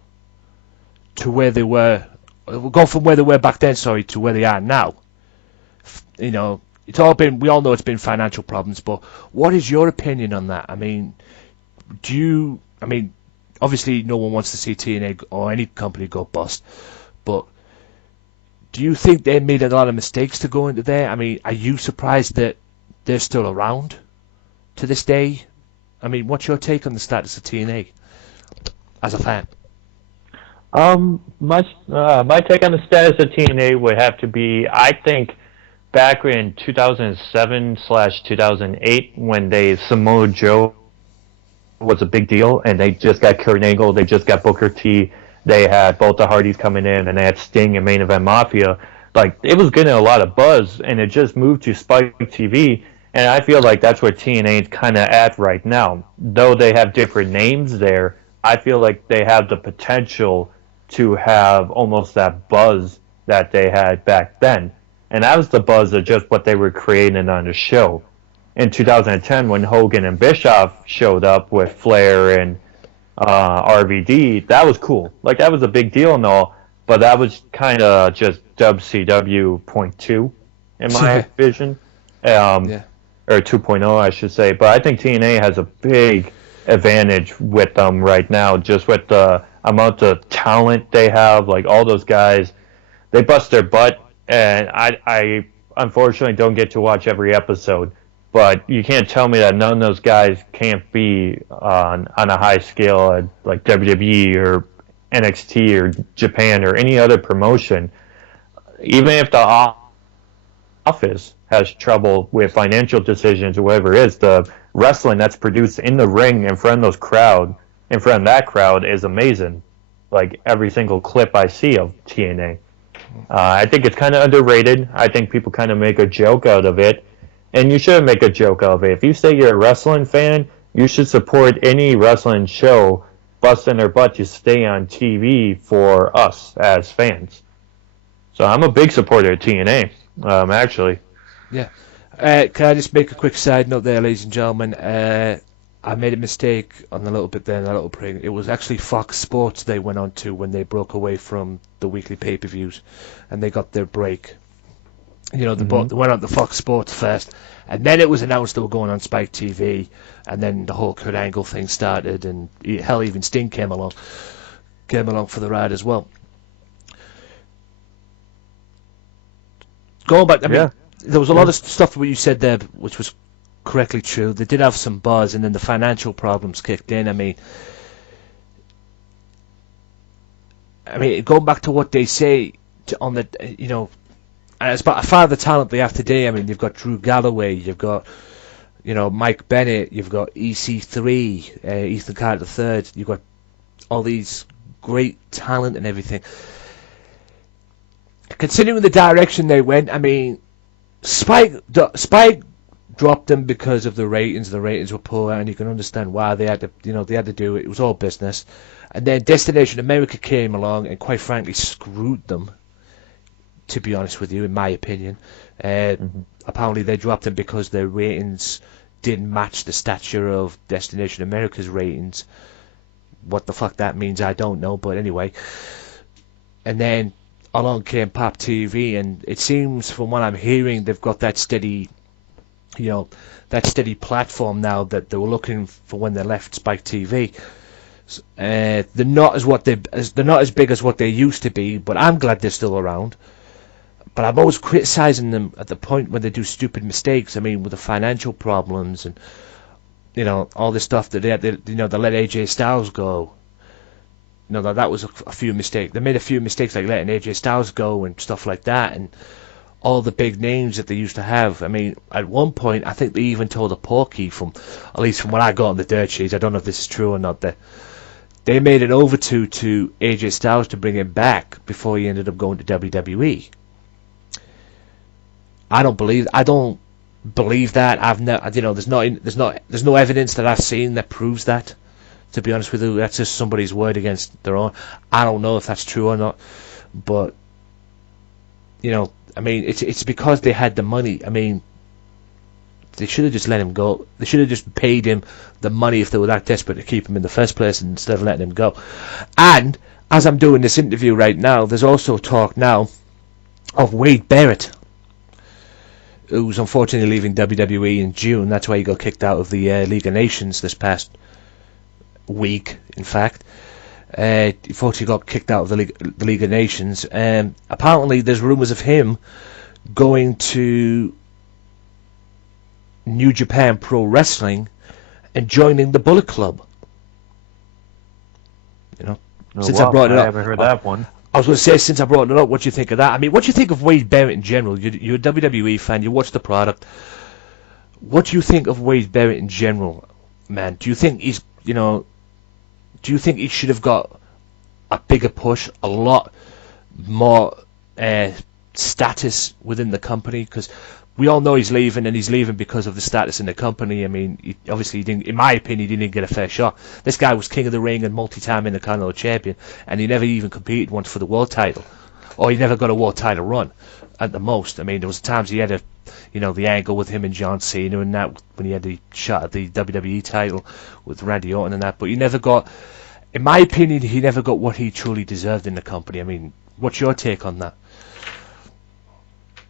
to where they were, back then, to where they are now. It's all been, we all know it's been financial problems, but what is your opinion on that? I mean, obviously no one wants to see TNA or any company go bust, but do you think they made a lot of mistakes to go into there? I mean, are you surprised that they're still around to this day? I mean, what's your take on the status of TNA as a fan? My take on the status of TNA would have to be, I think, back in 2007/2008 when Samoa Joe was a big deal, and they just got Kurt Angle, they just got Booker T, they had both the Hardys coming in, and they had Sting and Main Event Mafia. Like, it was getting a lot of buzz, and it just moved to Spike TV, and I feel like that's where TNA is kind of at right now. Though they have different names there, I feel like they have the potential to have almost that buzz that they had back then. And that was the buzz of just what they were creating on the show. In 2010, when Hogan and Bischoff showed up with Flair and RVD, that was cool. Like, that was a big deal and all, but that was kind of just WCW .2 in my vision. Or 2.0, I should say. But I think TNA has a big advantage with them right now, just with the amount of talent they have. Like, all those guys, they bust their butt, and I unfortunately don't get to watch every episode, but you can't tell me that none of those guys can't be on a high scale at like WWE or NXT or Japan or any other promotion. Even if the office has trouble with financial decisions or whatever it is, the wrestling that's produced in the ring in front of that crowd is amazing. Like, every single clip I see of TNA. I think it's kind of underrated. I think people kind of make a joke out of it, and you shouldn't make a joke out of it. If you say you're a wrestling fan, you should support any wrestling show busting their butt to stay on TV for us as fans. So I'm a big supporter of TNA, actually. Yeah. Can I just make a quick side note there, ladies and gentlemen? I made a mistake on a little bit there, a little prig. It was actually Fox Sports they went on to when they broke away from the weekly pay-per-views, and they got their break. They went on to Fox Sports first, and then it was announced they were going on Spike TV, and then the whole Kurt Angle thing started, and hell, even Sting came along for the ride as well. Going back, there was a lot of stuff what you said there, which was correctly true. They did have some buzz, and then the financial problems kicked in. I mean, going back to what they say on the, as far as the talent they have today, I mean, you've got Drew Galloway, you've got, Mike Bennett, you've got EC3, Ethan Carter III, you've got all these great talent and everything. Considering the direction they went, I mean, Spike dropped them because of the ratings. The ratings were poor, and you can understand why they had to, they had to do it. It was all business. And then Destination America came along and, quite frankly, screwed them, to be honest with you, in my opinion. Apparently they dropped them because their ratings didn't match the stature of Destination America's ratings. What the fuck that means, I don't know, but anyway. And then along came Pop TV, and it seems, from what I'm hearing, they've got that steady you know, that steady platform now that they were looking for when they left Spike TV. They're not they're not as big as what they used to be, but I'm glad they're still around. But I'm always criticizing them at the point when they do stupid mistakes. I mean, with the financial problems and all this stuff that they let AJ Styles go. That was a few mistakes. They made a few mistakes like letting AJ Styles go and stuff like that, and all the big names that they used to have. I mean, at one point, I think they even told a Porky, at least from what I got on the dirt sheets, I don't know if this is true or not, that they made an over to AJ Styles to bring him back before he ended up going to WWE. I don't believe that. I've never, there's no evidence that I've seen that proves that. To be honest with you, that's just somebody's word against their own. I don't know if that's true or not, but I mean, it's because they had the money. I mean, they should have just let him go. They should have just paid him the money if they were that desperate to keep him in the first place instead of letting him go. And as I'm doing this interview right now, there's also talk now of Wade Barrett, who's unfortunately leaving WWE in June. That's why he got kicked out of the League of Nations this past week, in fact. He unfortunately got kicked out of the League of Nations. Apparently, there's rumours of him going to New Japan Pro Wrestling and joining the Bullet Club. Since I brought it up, I haven't heard that one. I was going to say, since I brought it up, what do you think of that? I mean, what do you think of Wade Barrett in general? You're a WWE fan. You watch the product. What do you think of Wade Barrett in general, man? Do you think he's, do you think he should have got a bigger push, a lot more status within the company? Because we all know he's leaving, and he's leaving because of the status in the company. I mean, he didn't, in my opinion, he didn't get a fair shot. This guy was king of the ring and multi-time Intercontinental Champion, and he never even competed once for the world title, or he never got a world title run, at the most. I mean, there was times he had the angle with him and John Cena and that, when he had the shot at the WWE title with Randy Orton and that, but he never got, in my opinion, he never got what he truly deserved in the company. I mean, what's your take on that?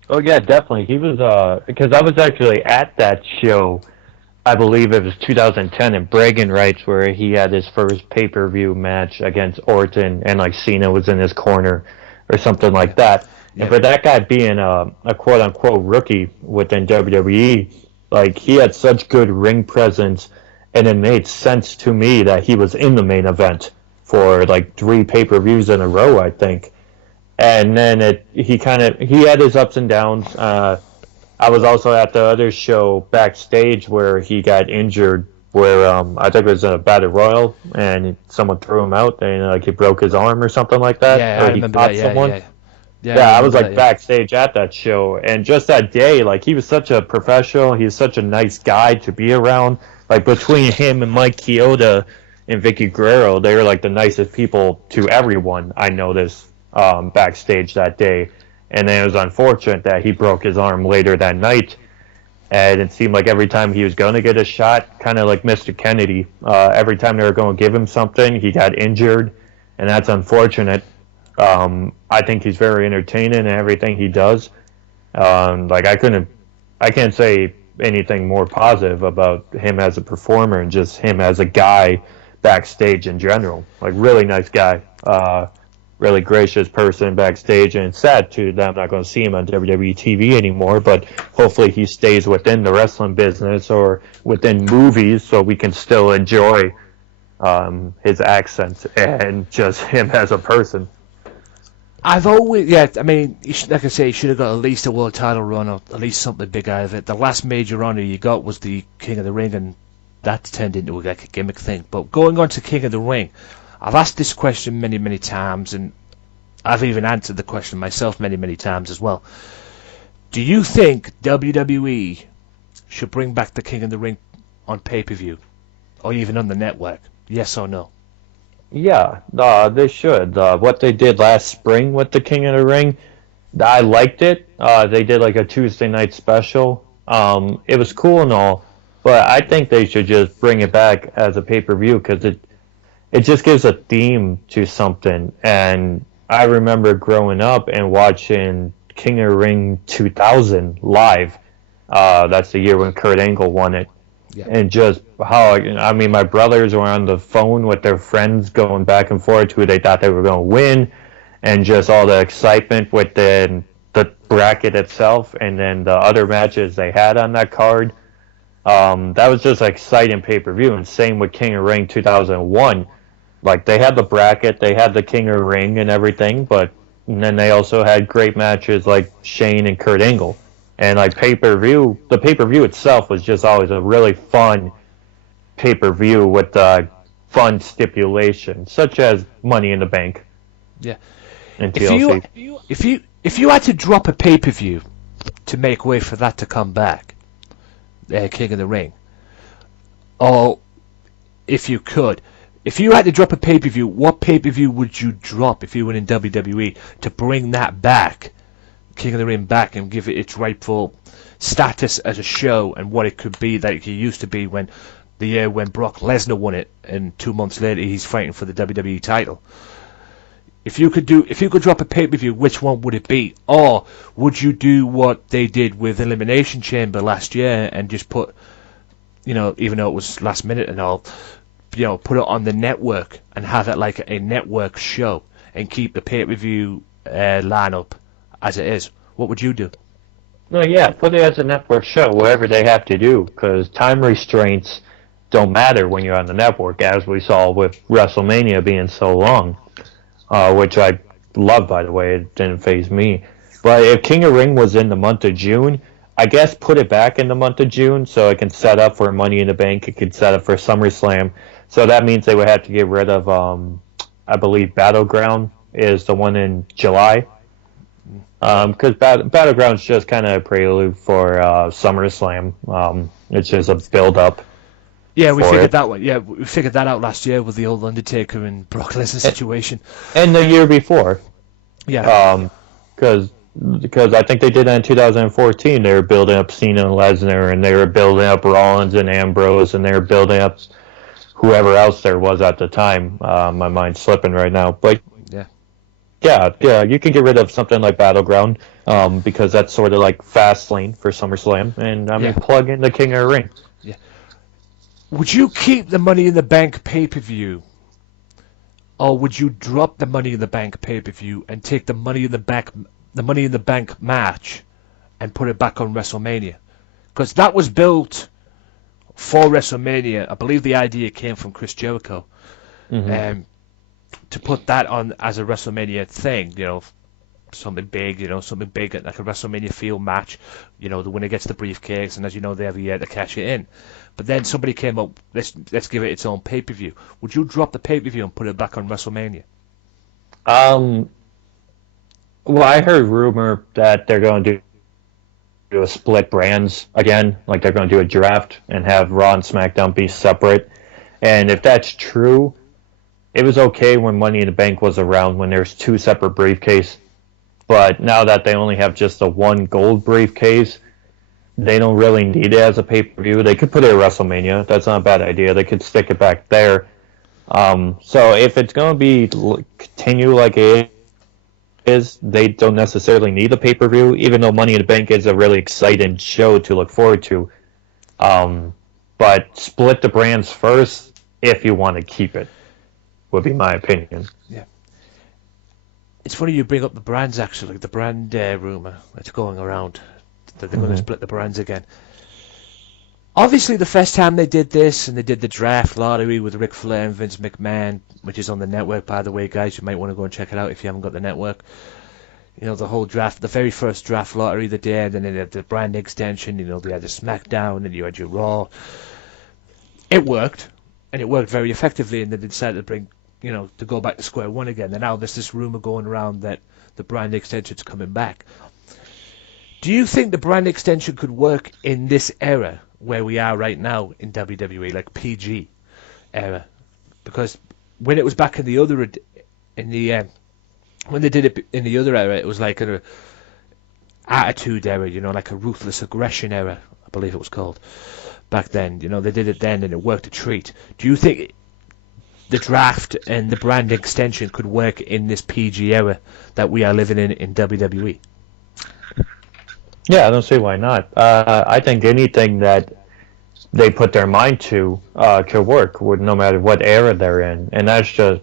Oh yeah, definitely. He was because I was actually at that show. I believe it was 2010 in Bragging Rights, where he had his first pay-per-view match against Orton, and like Cena was in his corner or something like that. Yeah. And for that guy being a quote-unquote rookie within WWE, like, he had such good ring presence, and it made sense to me that he was in the main event for like 3 pay-per-views in a row, I think. And then he had his ups and downs. I was also at the other show backstage where he got injured, where I think it was in a battle royal, and someone threw him out, and like he broke his arm or something like that. Yeah, or I remember that. Yeah, I was like backstage at that show, and just that day, like, he was such a professional. He was such a nice guy to be around. Like, between him and Mike Chioda and Vicky Guerrero, they were like the nicest people to everyone I noticed backstage that day. And then it was unfortunate that he broke his arm later that night, and it seemed like every time he was going to get a shot, kind of like Mr. Kennedy, every time they were going to give him something, he got injured, and that's unfortunate. I think he's very entertaining in everything he does. Like, I can't say anything more positive about him as a performer and just him as a guy backstage in general. Like, really nice guy. Really gracious person backstage, and it's sad too that I'm not going to see him on WWE TV anymore, but hopefully he stays within the wrestling business or within movies so we can still enjoy his accents and just him as a person. I mean, like I say, he should have got at least a world title run or at least something big out of it. The last major honor you got was the King of the Ring, and that turned into like a gimmick thing. But going on to King of the Ring, I've asked this question many, many times, and I've even answered the question myself many, many times as well. Do you think WWE should bring back the King of the Ring on pay-per-view, or even on the network? Yes or no? Yeah, they should. What they did last spring with the King of the Ring, I liked it. They did like a Tuesday night special. It was cool and all, but I think they should just bring it back as a pay-per-view, because it just gives a theme to something. And I remember growing up and watching King of the Ring 2000 live, That's the year when Kurt Angle won it. Yeah. And just how, I mean, my brothers were on the phone with their friends going back and forth who they thought they were going to win, and just all the excitement within the bracket itself, and then the other matches they had on that card. That was just exciting pay-per-view, and same with King of Ring 2001. Like, they had the bracket, they had the King of Ring and everything, but and then they also had great matches like Shane and Kurt Angle. And like the pay-per-view itself was just always a really fun pay-per-view with fun stipulations, such as Money in the Bank. Yeah. And If you had to drop a pay-per-view to make way for that to come back, King of the Ring, or if you had to drop a pay-per-view, what pay-per-view would you drop if you were in WWE to bring that back, King of the Ring back, and give it its rightful status as a show and what it could be like it used to be when the year when Brock Lesnar won it, and 2 months later he's fighting for the WWE title. If you could drop a pay-per-view, which one would it be? Or would you do what they did with Elimination Chamber last year and just put, even though it was last minute and all, put it on the network and have it like a network show and keep the pay-per-view lineup as it is? What would you do? No, yeah, put it as a network show, whatever they have to do, because time restraints don't matter when you're on the network, as we saw with WrestleMania being so long, which I love, by the way. It didn't faze me. But if King of Ring was in the month of June, I guess put it back in the month of June so it can set up for Money in the Bank. It could set up for SummerSlam. So that means they would have to get rid of, I believe, Battleground is the one in July. Because Battleground's just kind of a prelude for SummerSlam. It's just a build-up. Yeah, we figured that one. Yeah, we figured that out last year with the old Undertaker and Brock Lesnar situation. And the year before. Yeah. Because I think they did that in 2014. They were building up Cena and Lesnar, and they were building up Rollins and Ambrose, and they were building up whoever else there was at the time. My mind's slipping right now. But yeah, you can get rid of something like Battleground, because that's sort of like Fastlane for SummerSlam, and plug in the King of the Ring. Yeah. Would you keep the Money in the Bank pay-per-view, or would you drop the Money in the Bank pay-per-view and take the Money in the Bank match, and put it back on WrestleMania? Because that was built for WrestleMania. I believe the idea came from Chris Jericho. Mm-hmm. To put that on as a WrestleMania thing, something big, like a WrestleMania field match. The winner gets the briefcase, and as you know, they have a year to cash it in. But then somebody came up, let's give it its own pay-per-view. Would you drop the pay-per-view and put it back on WrestleMania? Well, I heard rumor that they're going to do a split brands again, like they're going to do a draft and have Raw and SmackDown be separate. And if that's true, it was okay when Money in the Bank was around, when there's two separate briefcases. But now that they only have just the one gold briefcase, they don't really need it as a pay-per-view. They could put it at WrestleMania. That's not a bad idea. They could stick it back there. So if it's going to be continue like it is, they don't necessarily need a pay-per-view, even though Money in the Bank is a really exciting show to look forward to. But split the brands first if you want to keep it, would be my opinion. Yeah. It's funny you bring up the brands, actually. The brand rumour that's going around, that they're going to split the brands again. Obviously, the first time they did this, and they did the draft lottery with Ric Flair and Vince McMahon, which is on the network, by the way, guys. You might want to go and check it out if you haven't got the network. The whole draft, the very first draft lottery they did, and then they had the brand extension, they had the SmackDown, and you had your Raw. It worked, and it worked very effectively, and they decided to bring, to go back to square one again. And now there's this rumour going around that the brand extension's coming back. Do you think the brand extension could work in this era where we are right now in WWE, like PG era? Because when it was back in the other, when they did it in the other era, it was like an attitude era, like a ruthless aggression era, I believe it was called back then. They did it then and it worked a treat. Do you think the draft and the brand extension could work in this PG era that we are living in WWE? Yeah, I don't see why not. I think anything that they put their mind to could work, no matter what era they're in, and that's just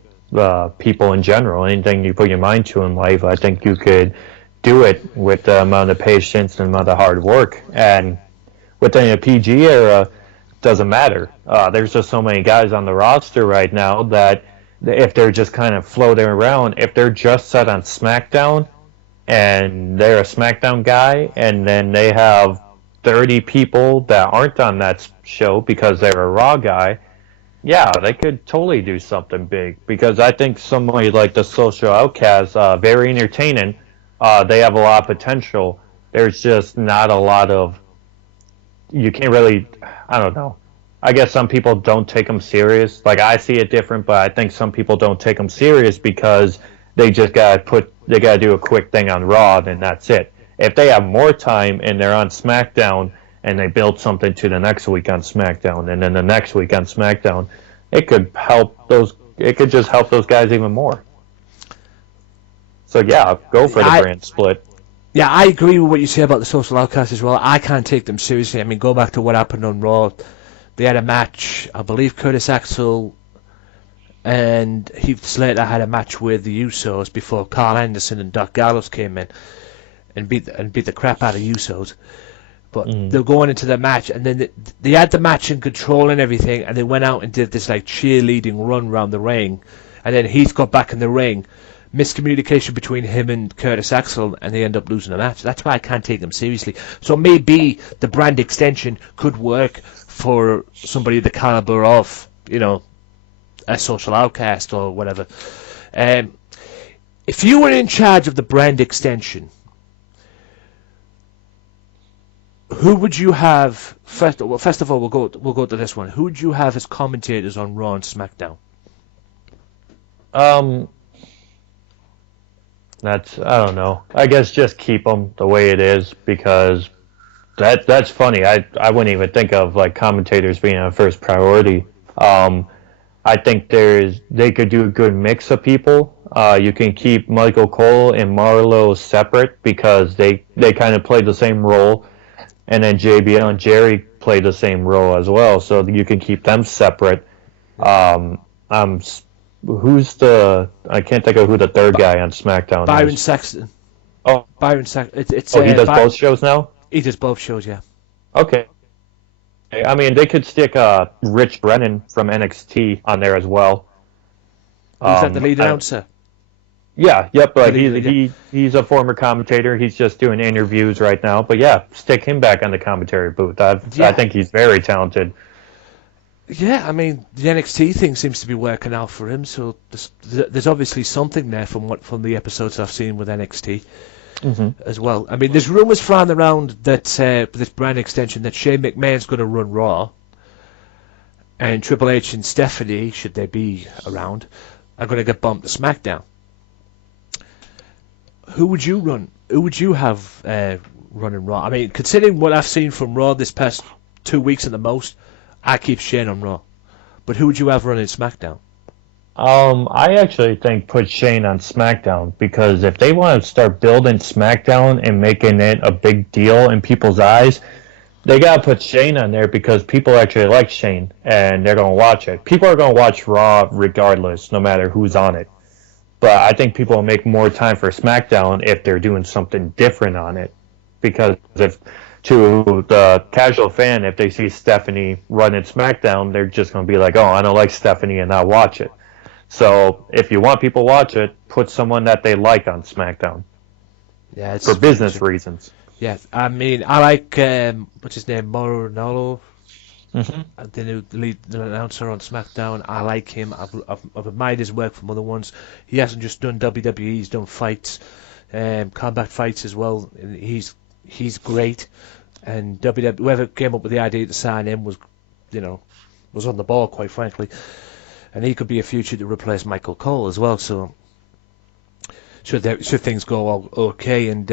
people in general. Anything you put your mind to in life, I think you could do it with the amount of patience and amount of hard work. And within a PG era, doesn't matter. There's just so many guys on the roster right now that if they're just kind of floating around, if they're just set on SmackDown and they're a SmackDown guy, and then they have 30 people that aren't on that show because they're a Raw guy, yeah, they could totally do something big. Because I think somebody like the Social Outcasts, very entertaining. They have a lot of potential. There's just not a lot of. You can't really. I don't know. I guess some people don't take them serious. Like I see it different, but I think some people don't take them serious because they just gotta do a quick thing on Raw, and that's it. If they have more time and they're on SmackDown and they build something to the next week on SmackDown and then the next week on SmackDown, it could help those. It could just help those guys even more. So yeah, go for the brand split. Yeah, I agree with what you say about the Social Outcasts as well. I can't take them seriously. I mean, go back to what happened on Raw. They had a match. I believe Curtis Axel and Heath Slater had a match with the Usos before Carl Anderson and Doc Gallows came in and beat the crap out of Usos. But they're going into the match, and then they had the match in control and everything, and they went out and did this like cheerleading run around the ring, and then Heath got back in the ring. Miscommunication between him and Curtis Axel, and they end up losing the match. That's why I can't take them seriously. So maybe the brand extension could work for somebody the caliber of, a Social Outcast or whatever. If you were in charge of the brand extension, who would you have? First of all, we'll go to this one. Who would you have as commentators on Raw and SmackDown? I don't know. I guess just keep them the way it is because that's funny. I wouldn't even think of like commentators being a first priority. I think they could do a good mix of people. You can keep Michael Cole and Marlo separate because they kind of play the same role, and then JBL and Jerry play the same role as well. So you can keep them separate. I can't think of who the third guy on SmackDown Byron is. Saxton. Oh, Byron Saxton. he does both shows now? He does both shows, yeah. Okay. I mean, they could stick Rich Brennan from NXT on there as well. Who's that, the lead announcer? Yeah, yep, but he's a former commentator. He's just doing interviews right now. But yeah, stick him back on the commentary booth. I think he's very talented. Yeah, I mean, the NXT thing seems to be working out for him, so there's obviously something there from the episodes I've seen with NXT as well. I mean, there's rumours flying around that this brand extension that Shane McMahon's going to run Raw, and Triple H and Stephanie, should they be around, are going to get bumped to SmackDown. Who would you run? Who would you have running Raw? I mean, considering what I've seen from Raw this past 2 weeks at the most, I keep Shane on Raw. But who would you have running SmackDown? I actually think put Shane on SmackDown because if they want to start building SmackDown and making it a big deal in people's eyes, they gotta put Shane on there because people actually like Shane and they're gonna watch it. People are gonna watch Raw regardless, no matter who's on it. But I think people will make more time for SmackDown if they're doing something different on it. Because if to the casual fan, if they see Stephanie running SmackDown, they're just going to be like, oh, I don't like Stephanie and not watch it. So if you want people to watch it, put someone that they like on SmackDown. Yeah, for business reasons. Yeah, I mean, I like, what's his name, Mauro Ranallo, the new lead announcer on SmackDown. I like him. I've admired his work from other ones. He hasn't just done WWE, he's done fights, combat fights as well. And he's great. And WWE, whoever came up with the idea to sign him was on the ball, quite frankly. And he could be a future to replace Michael Cole as well. So should things go all okay. And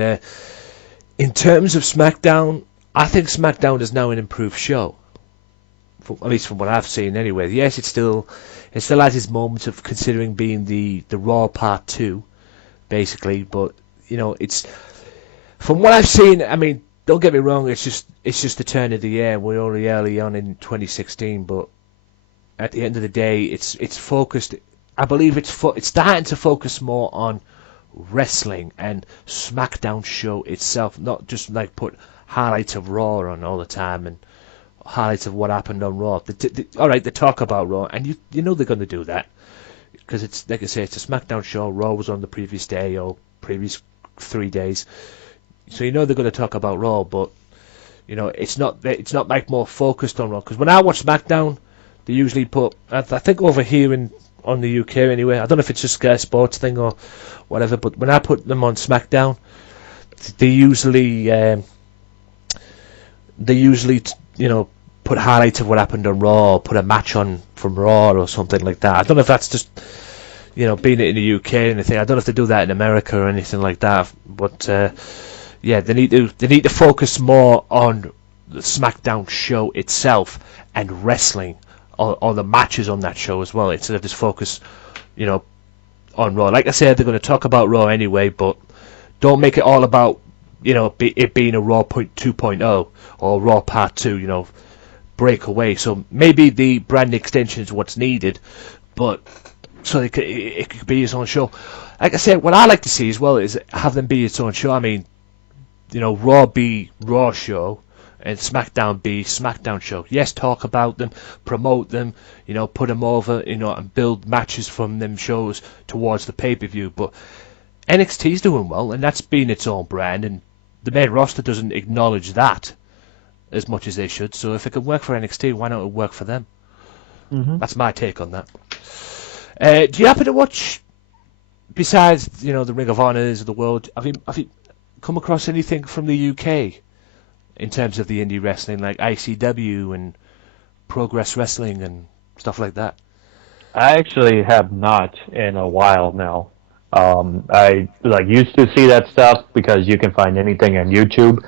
in terms of SmackDown, I think SmackDown is now an improved show. At least from what I've seen anyway. Yes, it still has its moments of considering being the Raw Part 2, basically. But, it's... From what I've seen, I mean, don't get me wrong. It's just the turn of the year. We're only early on in 2016, but at the end of the day, it's focused. I believe it's starting to focus more on wrestling and SmackDown show itself, not just like put highlights of Raw on all the time and highlights of what happened on Raw. All right, they talk about Raw, and you know they're going to do that because it's like I say, it's a SmackDown show. Raw was on the previous day or previous 3 days, so you know they're going to talk about Raw, but you know it's not like more focused on Raw. Because when I watch SmackDown, they usually put, I think over here on the UK anyway, I don't know if it's just Sky Sports thing or whatever, but when I put them on SmackDown, they usually put highlights of what happened on Raw, or put a match on from Raw or something like that. I don't know if that's just being in the UK or anything. I don't know if they do that in America or anything like that, but yeah, they need to focus more on the SmackDown show itself and wrestling, or the matches on that show as well, instead of just focus, on Raw. Like I said, they're going to talk about Raw anyway, but don't make it all about, it being a Raw 2.0 or Raw Part 2, break away. So maybe the brand extension is what's needed, but so it could be its own show. Like I said, what I like to see as well is have them be its own show. I mean, Raw be Raw show, and SmackDown be SmackDown show. Yes, talk about them, promote them, put them over, and build matches from them shows towards the pay-per-view. But NXT's doing well, and that's been its own brand, and the main roster doesn't acknowledge that as much as they should. So if it can work for NXT, why not it work for them? Mm-hmm. That's my take on that. Do you happen to watch, besides the Ring of Honors of the world, have you come across anything from the UK in terms of the indie wrestling, like ICW and Progress Wrestling and stuff like that? I actually have not in a while now. I used to see that stuff because you can find anything on YouTube,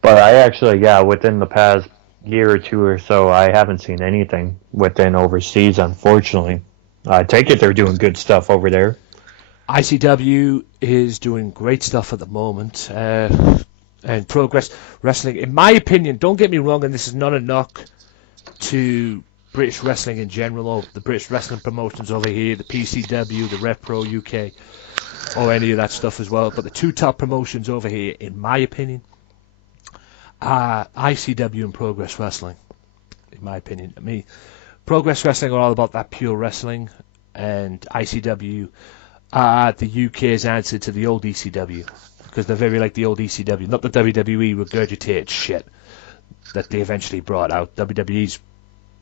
but I actually, within the past year or two or so, I haven't seen anything within overseas, unfortunately. I take it they're doing good stuff over there. ICW is doing great stuff at the moment, and Progress Wrestling, in my opinion, don't get me wrong, and this is not a knock to British wrestling in general, or the British wrestling promotions over here, the PCW, the RevPro UK, or any of that stuff as well, but the two top promotions over here, in my opinion, are ICW and Progress Wrestling, in my opinion. I mean, Progress Wrestling are all about that pure wrestling, and ICW are the UK's answer to the old ECW, because they're very like the old ECW, not the WWE regurgitated shit that they eventually brought out. WWE's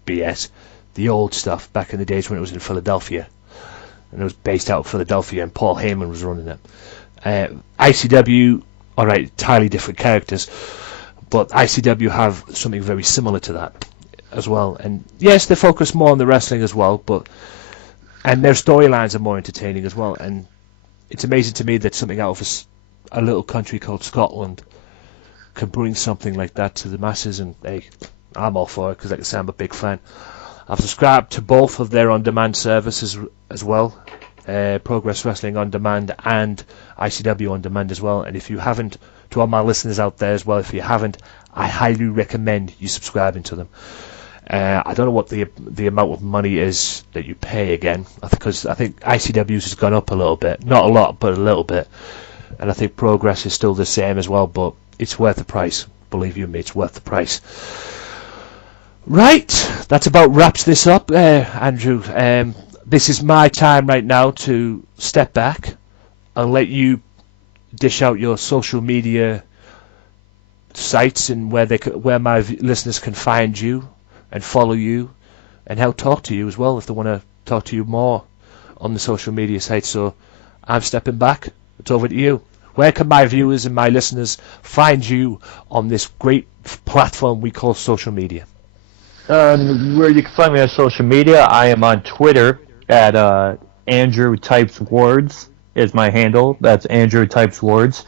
BS, the old stuff back in the days when it was in Philadelphia, and it was based out of Philadelphia, and Paul Heyman was running it. ICW, alright, entirely different characters, but ICW have something very similar to that as well. And yes, they focus more on the wrestling as well, and their storylines are more entertaining as well. And it's amazing to me that something out of a little country called Scotland can bring something like that to the masses. And hey, I'm all for it, because like I say, I'm a big fan. I've subscribed to both of their on-demand services as well, Progress Wrestling On Demand and ICW On Demand as well. And if you haven't, to all my listeners out there as well, if you haven't, I highly recommend you subscribing to them. I don't know what the amount of money is that you pay again, because I think ICW's has gone up a little bit. Not a lot, but a little bit. And I think Progress is still the same as well, but it's worth the price. Believe you me, it's worth the price. Right, that's about wraps this up, Andrew. This is my time right now to step back and let you dish out your social media sites and where my listeners can find you and follow you, and how talk to you as well if they want to talk to you more on the social media sites. So I'm stepping back. It's over to you. Where can my viewers and my listeners find you on this great platform we call social media? Where you can find me on social media, I am on Twitter at Andrew Types Words is my handle. That's Andrew Types Words.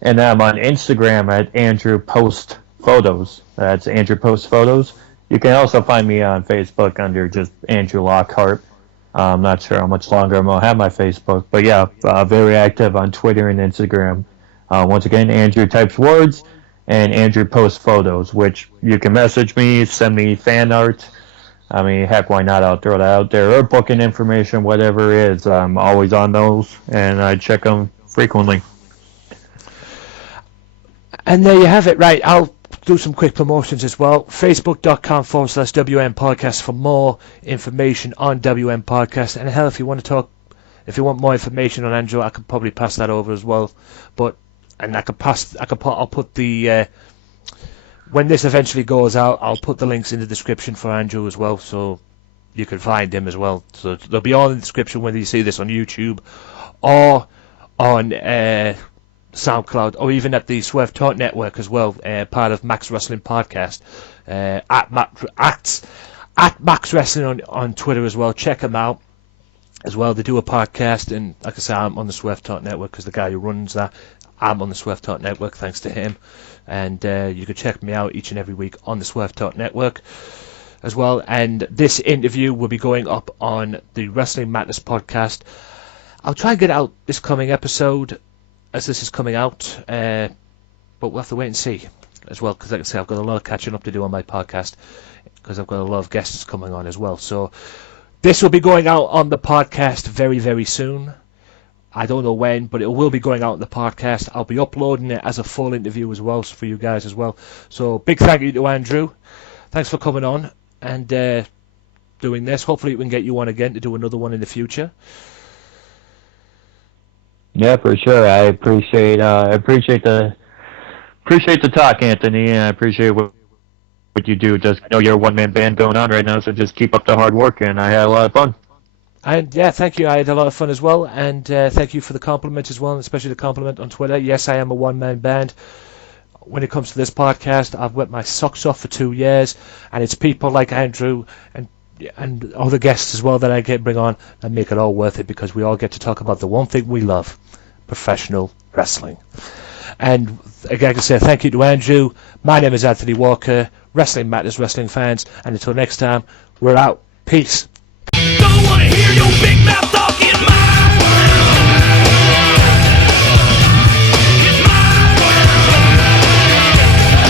And I'm on Instagram at Andrew Post Photos. That's Andrew Post Photos. You can also find me on Facebook under just Andrew Lockhart. I'm not sure how much longer I'm going to have my Facebook. But yeah, very active on Twitter and Instagram. Once again, Andrew Types Words. and Andrew posts photos, which you can message me, send me fan art. I mean, heck, why not? I'll throw that out there. Or booking information, whatever it is. I'm always on those, and I check them frequently. And there you have it. Right, I'll do some quick promotions as well. Facebook.com/WM Podcast for more information on WM Podcast. And hell, if you want more information on Andrew, I could probably pass that over as well. I'll put the when this eventually goes out, I'll put the links in the description for Andrew as well, so you can find him as well. So they'll be all in the description whether you see this on YouTube or on SoundCloud, or even at the Swerve Talk Network as well, part of Max Wrestling Podcast, at Max Wrestling on Twitter as well. Check them out as well. They do a podcast, and like I say, I'm on the Swerve Talk Network because the guy who runs that, I'm on the Swerve Talk Network thanks to him. And you can check me out each and every week on the Swerve Talk Network as well. And this interview will be going up on the Wrestling Madness podcast. I'll try and get out this coming episode as this is coming out, but we'll have to wait and see as well, because like I say, I've got a lot of catching up to do on my podcast because I've got a lot of guests coming on as well. So this will be going out on the podcast very, very soon. I don't know when, but it will be going out on the podcast. I'll be uploading it as a full interview as well for you guys as well. So big thank you to Andrew. Thanks for coming on and doing this. Hopefully we can get you on again to do another one in the future. Yeah, for sure. I appreciate the talk, Anthony, and I appreciate what you do. Just I know you're a one-man band going on right now, so just keep up the hard work, and I had a lot of fun. And yeah, thank you. I had a lot of fun as well, and thank you for the compliment as well, and especially the compliment on Twitter. Yes, I am a one-man band. When it comes to this podcast, I've worked my socks off for 2 years, and it's people like Andrew and other guests as well that I get bring on and make it all worth it, because we all get to talk about the one thing we love: professional wrestling. And again, like I say, thank you to Andrew. My name is Anthony Walker. Wrestling Matters, wrestling fans, and until next time, we're out. Peace.